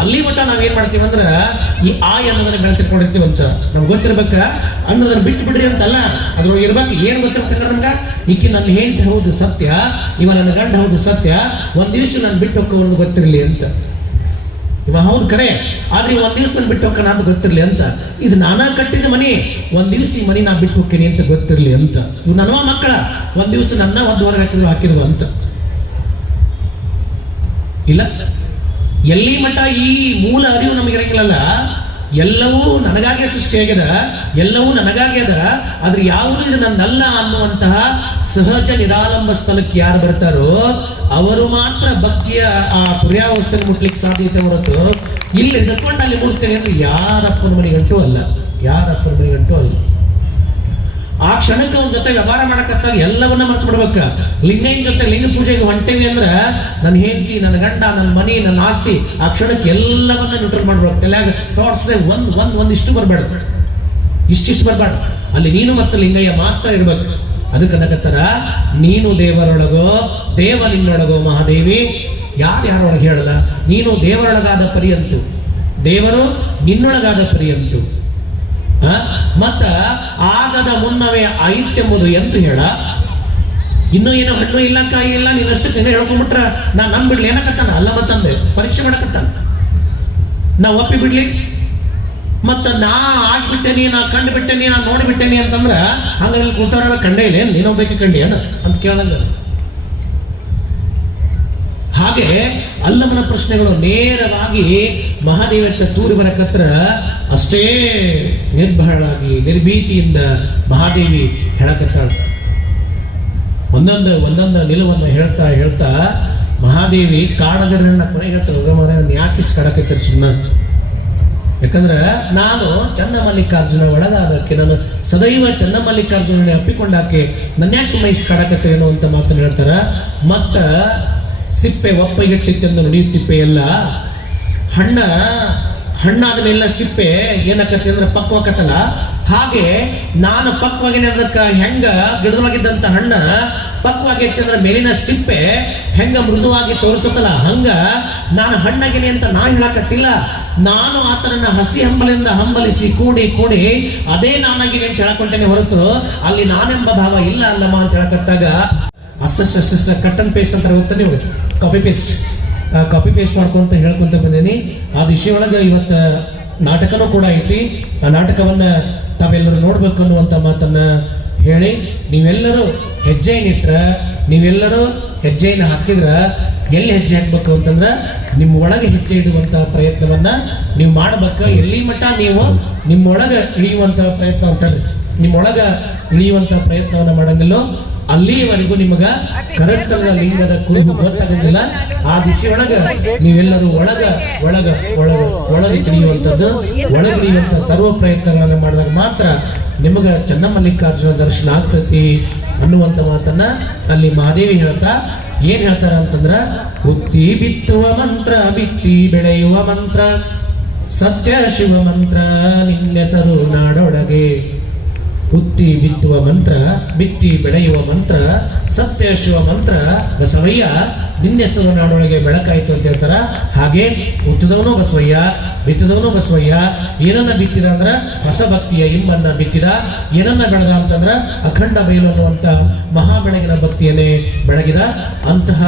ಅಲ್ಲಿ ಮಟ್ಟ ನಾವೇನ್ ಮಾಡ್ತೀವಿ ಅಂದ್ರ ಈ ಆಯ್ ಅನ್ನೋದನ್ನ ಬೆಳೆತಿರ್ಕೊಂಡಿರ್ತೀವಿ ಅಂತ ನಮ್ಗೆ ಗೊತ್ತಿರ್ಬೇಕ. ಅನ್ನೋದನ್ನ ಬಿಟ್ಟು ಬಿಡ್ರಿ ಅಂತಲ್ಲ, ಅದ್ರೊಳಗೆ ಇರ್ಬೇಕು. ಏನ್ ಗೊತ್ತಿರ್ಬೇಕಂದ್ರ ನಮ್ಗ ಈಕಿ ನನ್ನ ಹೆಂಡತಿ ಹೌದು ಸತ್ಯ, ಇವ ನನ್ನ ಗಂಡ ಹೌದು ಸತ್ಯ, ಒಂದ್ ದಿವ್ಸ ನಾನು ಬಿಟ್ಟು ಹೋಗೋದು ಗೊತ್ತಿರ್ಲಿ ಅಂತ. ಇವ ಹೌದು ಕರೆ, ಆದ್ರೆ ಒಂದ್ ದಿವ್ಸ ನಾನು ಬಿಟ್ಟು ಹೋಗ್ತಾನ ಅಂತ ಗೊತ್ತಿರ್ಲಿ ಅಂತ. ಇದು ನಾನಾ ಕಟ್ಟಿದ ಮನಿ, ಒಂದ್ ದಿವ್ಸ ಈ ಮನಿ ನಾ ಬಿಟ್ಟು ಹೋಗ್ತೀನಿ ಅಂತ ಗೊತ್ತಿರ್ಲಿ ಅಂತ. ಇವ್ ನನ್ನವ ಮಕ್ಕಳ ಒಂದ್ ದಿವ್ಸ ನನ್ನ ಒಂದು ಹೊರಗೆ ಹಾಕಿದ್ರು ಅಂತ ಇಲ್ಲ. ಎಲ್ಲಿ ಮಟ್ಟ ಈ ಮೂಲ ಅರಿವು ನಮಗೆ ಇರಂಗಿಲ್ಲಲ್ಲ, ಎಲ್ಲವೂ ನನಗಾಗೆ ಸೃಷ್ಟಿಯಾಗ್ಯದ, ಎಲ್ಲವೂ ನನಗಾಗೆ ಅದ, ಆದ್ರೆ ಯಾವುದು ಇದು ನನ್ನಲ್ಲ ಅನ್ನುವಂತಹ ಸಹಜ ನಿರಾಲಂಬ ಸ್ಥಳಕ್ಕೆ ಯಾರು ಬರ್ತಾರೋ ಅವರು ಮಾತ್ರ ಭಕ್ತಿಯ ಆ ಪುರ್ಯಾವಸ್ಥೆಯನ್ನು ಮುಟ್ಲಿಕ್ಕೆ ಸಾಧ್ಯತೆ ಹೊರತು ಇಲ್ಲಿ ಹಿಡ್ಕೊಂಡು ಅಲ್ಲಿ ಮುಡ್ತೇನೆ ಅಂದ್ರೆ ಯಾರಪ್ಪನ ಮನೆಗಂಟೂ ಅಲ್ಲ, ಯಾರಪ್ಪನ ಮನೆಗಂಟೂ ಅಲ್ಲ. ಆ ಕ್ಷಣಕ್ಕೆ ಅವನ ಜೊತೆ ವ್ಯವಹಾರ ಮಾಡಕತ್ತಾಗ ಎಲ್ಲವನ್ನ ಮರ್ತು ಬಿಡ್ಬೇಕ. ಲಿಂಗೈನ ಜೊತೆ ಲಿಂಗ ಪೂಜೆಗೆ ಹೊಂಟೇವಿ ಅಂದ್ರ ನನ್ನ ಹೆಂಡತಿ, ನನ್ನ ಗಂಡ, ನನ್ನ ಮನಿ, ನನ್ನ ಆಸ್ತಿ, ಆ ಕ್ಷಣಕ್ಕೆ ಎಲ್ಲವನ್ನ ನ್ಯೂಟ್ರಲ್ ಮಾಡ್ಬೇಕು. ತಲೆಯಾಗ ಥಾಟ್ಸ್ ಒಂದಿಷ್ಟು ಬರ್ಬೇಡ, ಇಷ್ಟಿಷ್ಟು ಬರ್ಬೇಡ. ಅಲ್ಲಿ ನೀನು ಮತ್ತು ಲಿಂಗಯ್ಯ ಮಾತ್ರ ಇರ್ಬೇಕು. ಅದಕ್ಕೆ ಅನ್ನಕತ್ತಾರ, ನೀನು ದೇವರೊಳಗೋ, ದೇವ ನಿನ್ನೊಳಗೋ ಮಹಾದೇವಿ. ಯಾರೊಳಗೆ ಹೇಳಲ್ಲ, ನೀನು ದೇವರೊಳಗಾದ ಪರ್ಯಂತು, ದೇವರು ನಿನ್ನೊಳಗಾದ ಪರ್ಯಂತು. ಮತ್ತ ಆಗದ ಮುನ್ನವೇ ಆಯಿತೆಂಬುದು ಎಂತು ಹೇಳ. ಇನ್ನು ಏನೋ ಹಣ್ಣು ಇಲ್ಲ ಕಾಯಿ ಇಲ್ಲ, ನೀನಷ್ಟಕ್ಕೆ ಹೇಳ್ಕೊಂಡ್ಬಿಟ್ರ ನಾ ನಂಬಿಡ್ಲಿ ಏನಕತ್ತಾನ ಅಲ್ಲ. ಮತ್ತಂದೆ ಪರೀಕ್ಷೆ ಮಾಡಕತ್ತಾನ, ನಾ ಒಪ್ಪಿ ಬಿಡ್ಲಿ. ಮತ್ತ ನಾ ಆಗ್ಬಿಟ್ಟೇನಿ, ನಾ ಕಂಡು ಬಿಟ್ಟೇನಿ, ನಾ ನೋಡ್ಬಿಟ್ಟೇನಿ ಅಂತಂದ್ರ ಹಂಗಲ್ಲಿ ಕೂತವ್ರೆಲ್ಲ ಕಂಡೇ ಇಲ್ಲ, ನೀನೊಬ್ಬಕ್ಕೆ ಕಂಡಿ ಏನ ಅಂತ ಕೇಳಂಗ. ಹಾಗೆ ಅಲ್ಲಮನ ಪ್ರಶ್ನೆಗಳು ನೇರವಾಗಿ ಮಹಾದೇವತ್ತ ತೂರಿ ಬರಕತ್ರ ಅಷ್ಟೇ ನಿರ್ಭಯಳಾಗಿ ನಿರ್ಭೀತಿಯಿಂದ ಮಹಾದೇವಿ ಹೇಳಕತ್ತಾಳ. ಒಂದೊಂದು ನಿಲುವನ್ನು ಹೇಳ್ತಾ ಹೇಳ್ತಾ ಮಹಾದೇವಿ ಕಾಡಗರನ್ನ ಕೊನೆಗೆ ಹೇಳ್ತಾಳೆ, ಯಾಕಿಸ್ ಕಾಡಕತ್ತಾರೆ ಸುಮ್ಮನೆ. ಯಾಕಂದ್ರ ನಾನು ಚನ್ನಮಲ್ಲಿಕಾರ್ಜುನ ಒಳಗಾದಕ್ಕೆ, ನಾನು ಸದೈವ ಚನ್ನಮಲ್ಲಿಕಾರ್ಜುನ ಅಪ್ಪಿಕೊಂಡಾಕೆ ನನ್ಯಾಕೆ ಸುಮ್ಮನೆ ಇಷ್ಟು ಕಾಡಕತ್ತೇನೋ ಅಂತ ಮಾತನ್ನು ಹೇಳ್ತಾರ. ಮತ್ತ ಸಿಪ್ಪೆ ಒಪ್ಪಗಿಟ್ಟಿತ್ತೆಂದು ನುಡಿಯುತ್ತಿಪ್ಪೆ ಎಲ್ಲ ಹಣ್ಣಾದ ಮೇಲಿನ ಸಿಪ್ಪೆ ಏನಕತ್ತೆ ಅಂದ್ರೆ ಪಕ್ವಾಕತ್ತಲ್ಲ. ಹಾಗೆ ನಾನು ಪಕ್ವಾಗಿ ಅದಕ್ಕ ಹೆಂಗ ಗಿಡವಾಗಿದ್ದಂತ ಹಣ್ಣ ಪಕ್ವಾಗೈತಿ ಅಂದ್ರೆ ಮೇಲಿನ ಸಿಪ್ಪೆ ಹೆಂಗ ಮೃದುವಾಗಿ ತೋರಿಸುತ್ತಲ್ಲ, ಹಂಗ ನಾನು ಹಣ್ಣಾಗಿನಿ ಅಂತ ನಾ ಹೇಳಕತ್ತಿಲ್ಲ. ನಾನು ಆತನನ್ನ ಹಸಿ ಹಂಬಲಿಂದ ಹಂಬಲಿಸಿ ಕೂಡಿ ಕೂಡಿ ಅದೇ ನಾನಾಗಿನಿ ಅಂತ ಹೇಳಕೊಂಡೇನೆ ಹೊರತು ಅಲ್ಲಿ ನಾನೆಂಬ ಭಾವ ಇಲ್ಲ ಅಲ್ಲಮ್ಮ ಅಂತ ಹೇಳಕತ್ತಾಗ ಅಸ್ಸ ಕಟ್ ಅಂಡ್ ಪೇಸ್ಟ್ ಅಂತ ಗೊತ್ತಾ ನೀವು, ಕಾಪಿ ಪೇಸ್ಟ್ ಮಾಡ್ಕೊಂತ ಹೇಳ್ಕೊಂತ ಬಂದೇನಿ. ಆ ವಿಷಯ ಒಳಗೆ ಇವತ್ತ ನಾಟಕನೂ ಕೂಡ ಐತಿ. ಆ ನಾಟಕವನ್ನ ತಾವೆಲ್ಲರೂ ನೋಡ್ಬೇಕು ಅನ್ನುವಂತ ಮಾತನ್ನ ಹೇಳಿ, ನೀವೆಲ್ಲರೂ ಹೆಜ್ಜೆಯನ್ನಿಟ್ರ, ನೀವೆಲ್ಲರೂ ಹೆಜ್ಜೆಯನ್ನು ಹಾಕಿದ್ರ ಎಲ್ಲಿ ಹೆಜ್ಜೆ ಹಾಕ್ಬೇಕು ಅಂತಂದ್ರ ನಿಮ್ಮ ಒಳಗೆ ಹೆಜ್ಜೆ ಇಡುವಂತಹ ಪ್ರಯತ್ನವನ್ನ ನೀವು ಮಾಡ್ಬೇಕು. ಎಲ್ಲಿ ಮಟ್ಟ ನೀವು ನಿಮ್ಮೊಳಗ ಇಳಿಯುವಂತಹ ಪ್ರಯತ್ನ ಅಂತ ನಿಮ್ಮೊಳಗ ಇಳಿಯುವಂತಹ ಪ್ರಯತ್ನವನ್ನ ಮಾಡಂಗಿಲ್ಲೋ ಅಲ್ಲಿಯವರೆಗೂ ನಿಮಗ ಕರಸ್ಥಳದ ಲಿಂಗದ ಕುರುಹು ಗೊತ್ತಾಗಂಗಿಲ್ಲ. ಆ ದಿಶೆಯೊಳಗ ನೀವೆಲ್ಲರೂ ಒಳಗೆ ತಿಳಿಯುವಂಥದ್ದು, ಒಳಗಿಳಿಯುವಂತಹ ಸರ್ವ ಪ್ರಯತ್ನಗಳನ್ನ ಮಾಡಿದಾಗ ಮಾತ್ರ ನಿಮಗ ಚನ್ನಮಲ್ಲಿಕಾರ್ಜುನ ದರ್ಶನ ಆಗ್ತತಿ ಅನ್ನುವಂತ ಮಾತನ್ನ ಅಲ್ಲಿ ಮಹಾದೇವಿ ಹೇಳ್ತಾ ಏನ್ ಹೇಳ್ತಾರ ಅಂತಂದ್ರ, ಬುದ್ಧಿ ಬಿತ್ತುವ ಮಂತ್ರ, ಬಿತ್ತಿ ಬೆಳೆಯುವ ಮಂತ್ರ, ಸತ್ಯ ಶಿವ ಮಂತ್ರ, ನಿನ್ನೆಸರು ನಾಡೊಳಗೆ. ಉತ್ತಿ ಬಿತ್ತುವ ಮಂತ್ರ, ಬಿತ್ತಿ ಬೆಳೆಯುವ ಮಂತ್ರ, ಸತ್ಯ ಶಿವ ಮಂತ್ರ ಬಸವಯ್ಯ ನಿನ್ನೆಸರು ನಾಡೊಳಗೆ ಬೆಳಕಾಯಿತು ಅಂತ ಹೇಳ್ತಾರ. ಹಾಗೆ ಹುಟ್ಟಿದವನು ಬಸವಯ್ಯ, ಬಿತ್ತಿದವನು ಬಸವಯ್ಯ. ಏನನ್ನ ಬಿತ್ತಿದ ಅಂದ್ರ ಹೊಸ ಭಕ್ತಿಯ ಇಂಬನ್ನ ಬಿತ್ತಿದ. ಏನನ್ನ ಬೆಳೆದ ಅಂತಂದ್ರ ಅಖಂಡ ಬಯಲು ಅನ್ನುವಂತ ಮಹಾ ಬೆಳಗಿನ ಭಕ್ತಿಯನ್ನೇ ಬೆಳಗಿದ. ಅಂತಹ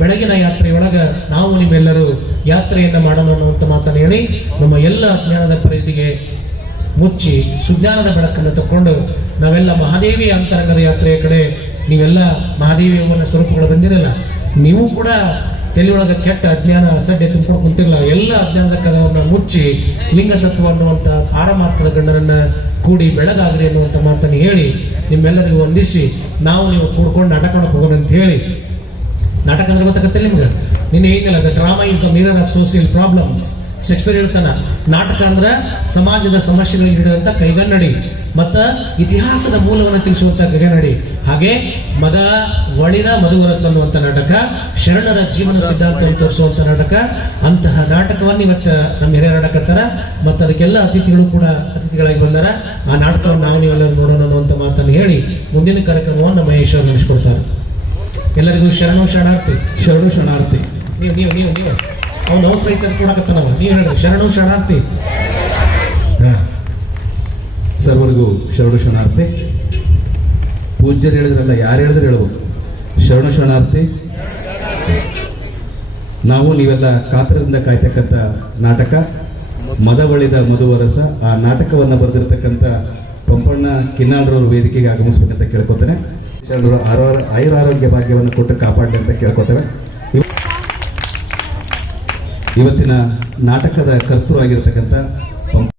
ಬೆಳಗಿನ ಯಾತ್ರೆಯೊಳಗ ನಾವು ನಿಮ್ಮೆಲ್ಲರೂ ಯಾತ್ರೆಯನ್ನ ಮಾಡೋಣ ಅನ್ನುವಂತ ಮಾತನ್ನು ಹೇಳಿ ನಮ್ಮ ಎಲ್ಲ ಜ್ಞಾನದ ಪರಿಧಿಗೆ ಮುಚ್ಚಿ ಸುಜ್ಞಾನದ ಬೆಳಕನ್ನು ತಕೊಂಡು ನಾವೆಲ್ಲ ಮಹಾದೇವಿ ಅಂತರಂಗದ ಯಾತ್ರೆಯ ಕಡೆ ನೀವೆಲ್ಲ ಮಹಾದೇವಿ ಅಮ್ಮನ ಸ್ವರೂಪಗಳು ಬಂದಿರಲ್ಲ. ನೀವು ಕೂಡ ತಲೆಯೊಳಗ ಕೆಟ್ಟ ಅಜ್ಞಾನ ಅಸಡ್ಡೆ ತುಂಬಿಕೊಂಡು ಕುಂತಿರಲ್ಲ. ಎಲ್ಲ ಅಜ್ಞಾನದ ಕದವನ್ನು ಮುಚ್ಚಿ ಲಿಂಗ ತತ್ವ ಅನ್ನುವಂತ ಪಾರಮಾರ್ಥದ ಗಂಡರನ್ನ ಕೂಡಿ ಬೆಳಗಾಗ್ರಿ ಅನ್ನುವಂತ ಮಾತನ್ನು ಹೇಳಿ ನಿಮ್ಮೆಲ್ಲರಿಗೂ ವಂದಿಸಿ ನಾವು ನೀವು ಕೂಡ್ಕೊಂಡು ನಾಟಕ ಮಾಡಕ್ ಹೋಗೋಣ ಅಂತ ಹೇಳಿ. ನಾಟಕ ಅಂದ್ರೆ ಗೊತ್ತಾಗತ್ತಿಲ್ಲ ನಿಮ್ಗೆ? ನಿನ್ನೆ ಏನಿಲ್ಲ, the drama is the mirror of social problems. Shakespeare ಹೇಳ್ತಾನ, ನಾಟಕ ಅಂದ್ರ ಸಮಾಜದ ಸಮಸ್ಯೆಗಳಿಗೆ ಹಿಡಿದಂತ ಕೈಗನ್ನಡಿ ಮತ್ತ ಇತಿಹಾಸದ ಮೂಲವನ್ನು ತಿಳಿಸುವಂತ ಕೈಗನ್ನಡಿ. ಹಾಗೆ ಮದ ಒಳಿದ ಮಧುವರಸ್ ಅನ್ನುವಂತ ನಾಟಕ, ಶರಣರ ಜೀವನ ಸಿದ್ಧಾಂತವನ್ನು ತೋರಿಸುವಂತ ನಾಟಕ. ಅಂತಹ ನಾಟಕವನ್ನು ಇವತ್ತ ನಮ್ಮ ಹಿರಿಯರು ಆಡಕತ್ತಾರ. ಮತ್ತು ಅದಕ್ಕೆಲ್ಲ ಅತಿಥಿಗಳು ಕೂಡ ಅತಿಥಿಗಳಾಗಿ ಬಂದಾರ. ಆ ನಾಟಕವನ್ನು ನಾವು ನೀವೆಲ್ಲರೂ ನೋಡೋಣ ಅನ್ನುವಂತ ಮಾತನ್ನು ಹೇಳಿ ಮುಂದಿನ ಕಾರ್ಯಕ್ರಮವನ್ನು ಮಹೇಶ್ ಅವರು ನಡೆಸಿಕೊಡ್ತಾರೆ. ಎಲ್ಲರಿಗೂ ಶರಣು ಶರಣಾರ್ಥಿ. ಶರಣು ಶರಣಾರ್ಥಿ. ನೀವು ನೀವು ನೀವು ನೀವು ಅವ್ನು ಔಷಧ ರೈತರ ಕೊಡಕತ್ತಾನವ, ನೀವು ಹೇಳ್ರಿ ಶರಣು ಶರಣಾರ್ಥಿ. ಸರ್ವರಿಗೂ ಶರಣು ಶರಣಾರ್ಥಿ. ಪೂಜ್ಯರು ಹೇಳಿದ್ರಲ್ಲ, ಯಾರು ಹೇಳಿದ್ರು ಹೇಳ್ಬೋದು. ಶರಣು ಶರಣಾರ್ಥಿ. ನಾವು ನೀವೆಲ್ಲ ಕಾತರದಿಂದ ಕಾಯ್ತಕ್ಕಂಥ ನಾಟಕ ಮದವಳಿದ ಮಧುವರಸ. ಆ ನಾಟಕವನ್ನು ಬರೆದಿರ್ತಕ್ಕಂಥ ಪಂಪಣ್ಣ ಕಿನ್ನಾಡ್ರವ್ರ ವೇದಿಕೆಗೆ ಆಗಮಿಸ್ಬೇಕಂತ ಕೇಳ್ಕೊತೇನೆ. ಶರಣರು ಆಯುರಾರೋಗ್ಯ ಭಾಗ್ಯವನ್ನು ಕೊಟ್ಟು ಕಾಪಾಡಲಿ ಅಂತ ಕೇಳ್ಕೊತೇವೆ. ಇವತ್ತಿನ ನಾಟಕದ ಕರ್ತೃ ಆಗಿರ್ತಕ್ಕಂಥ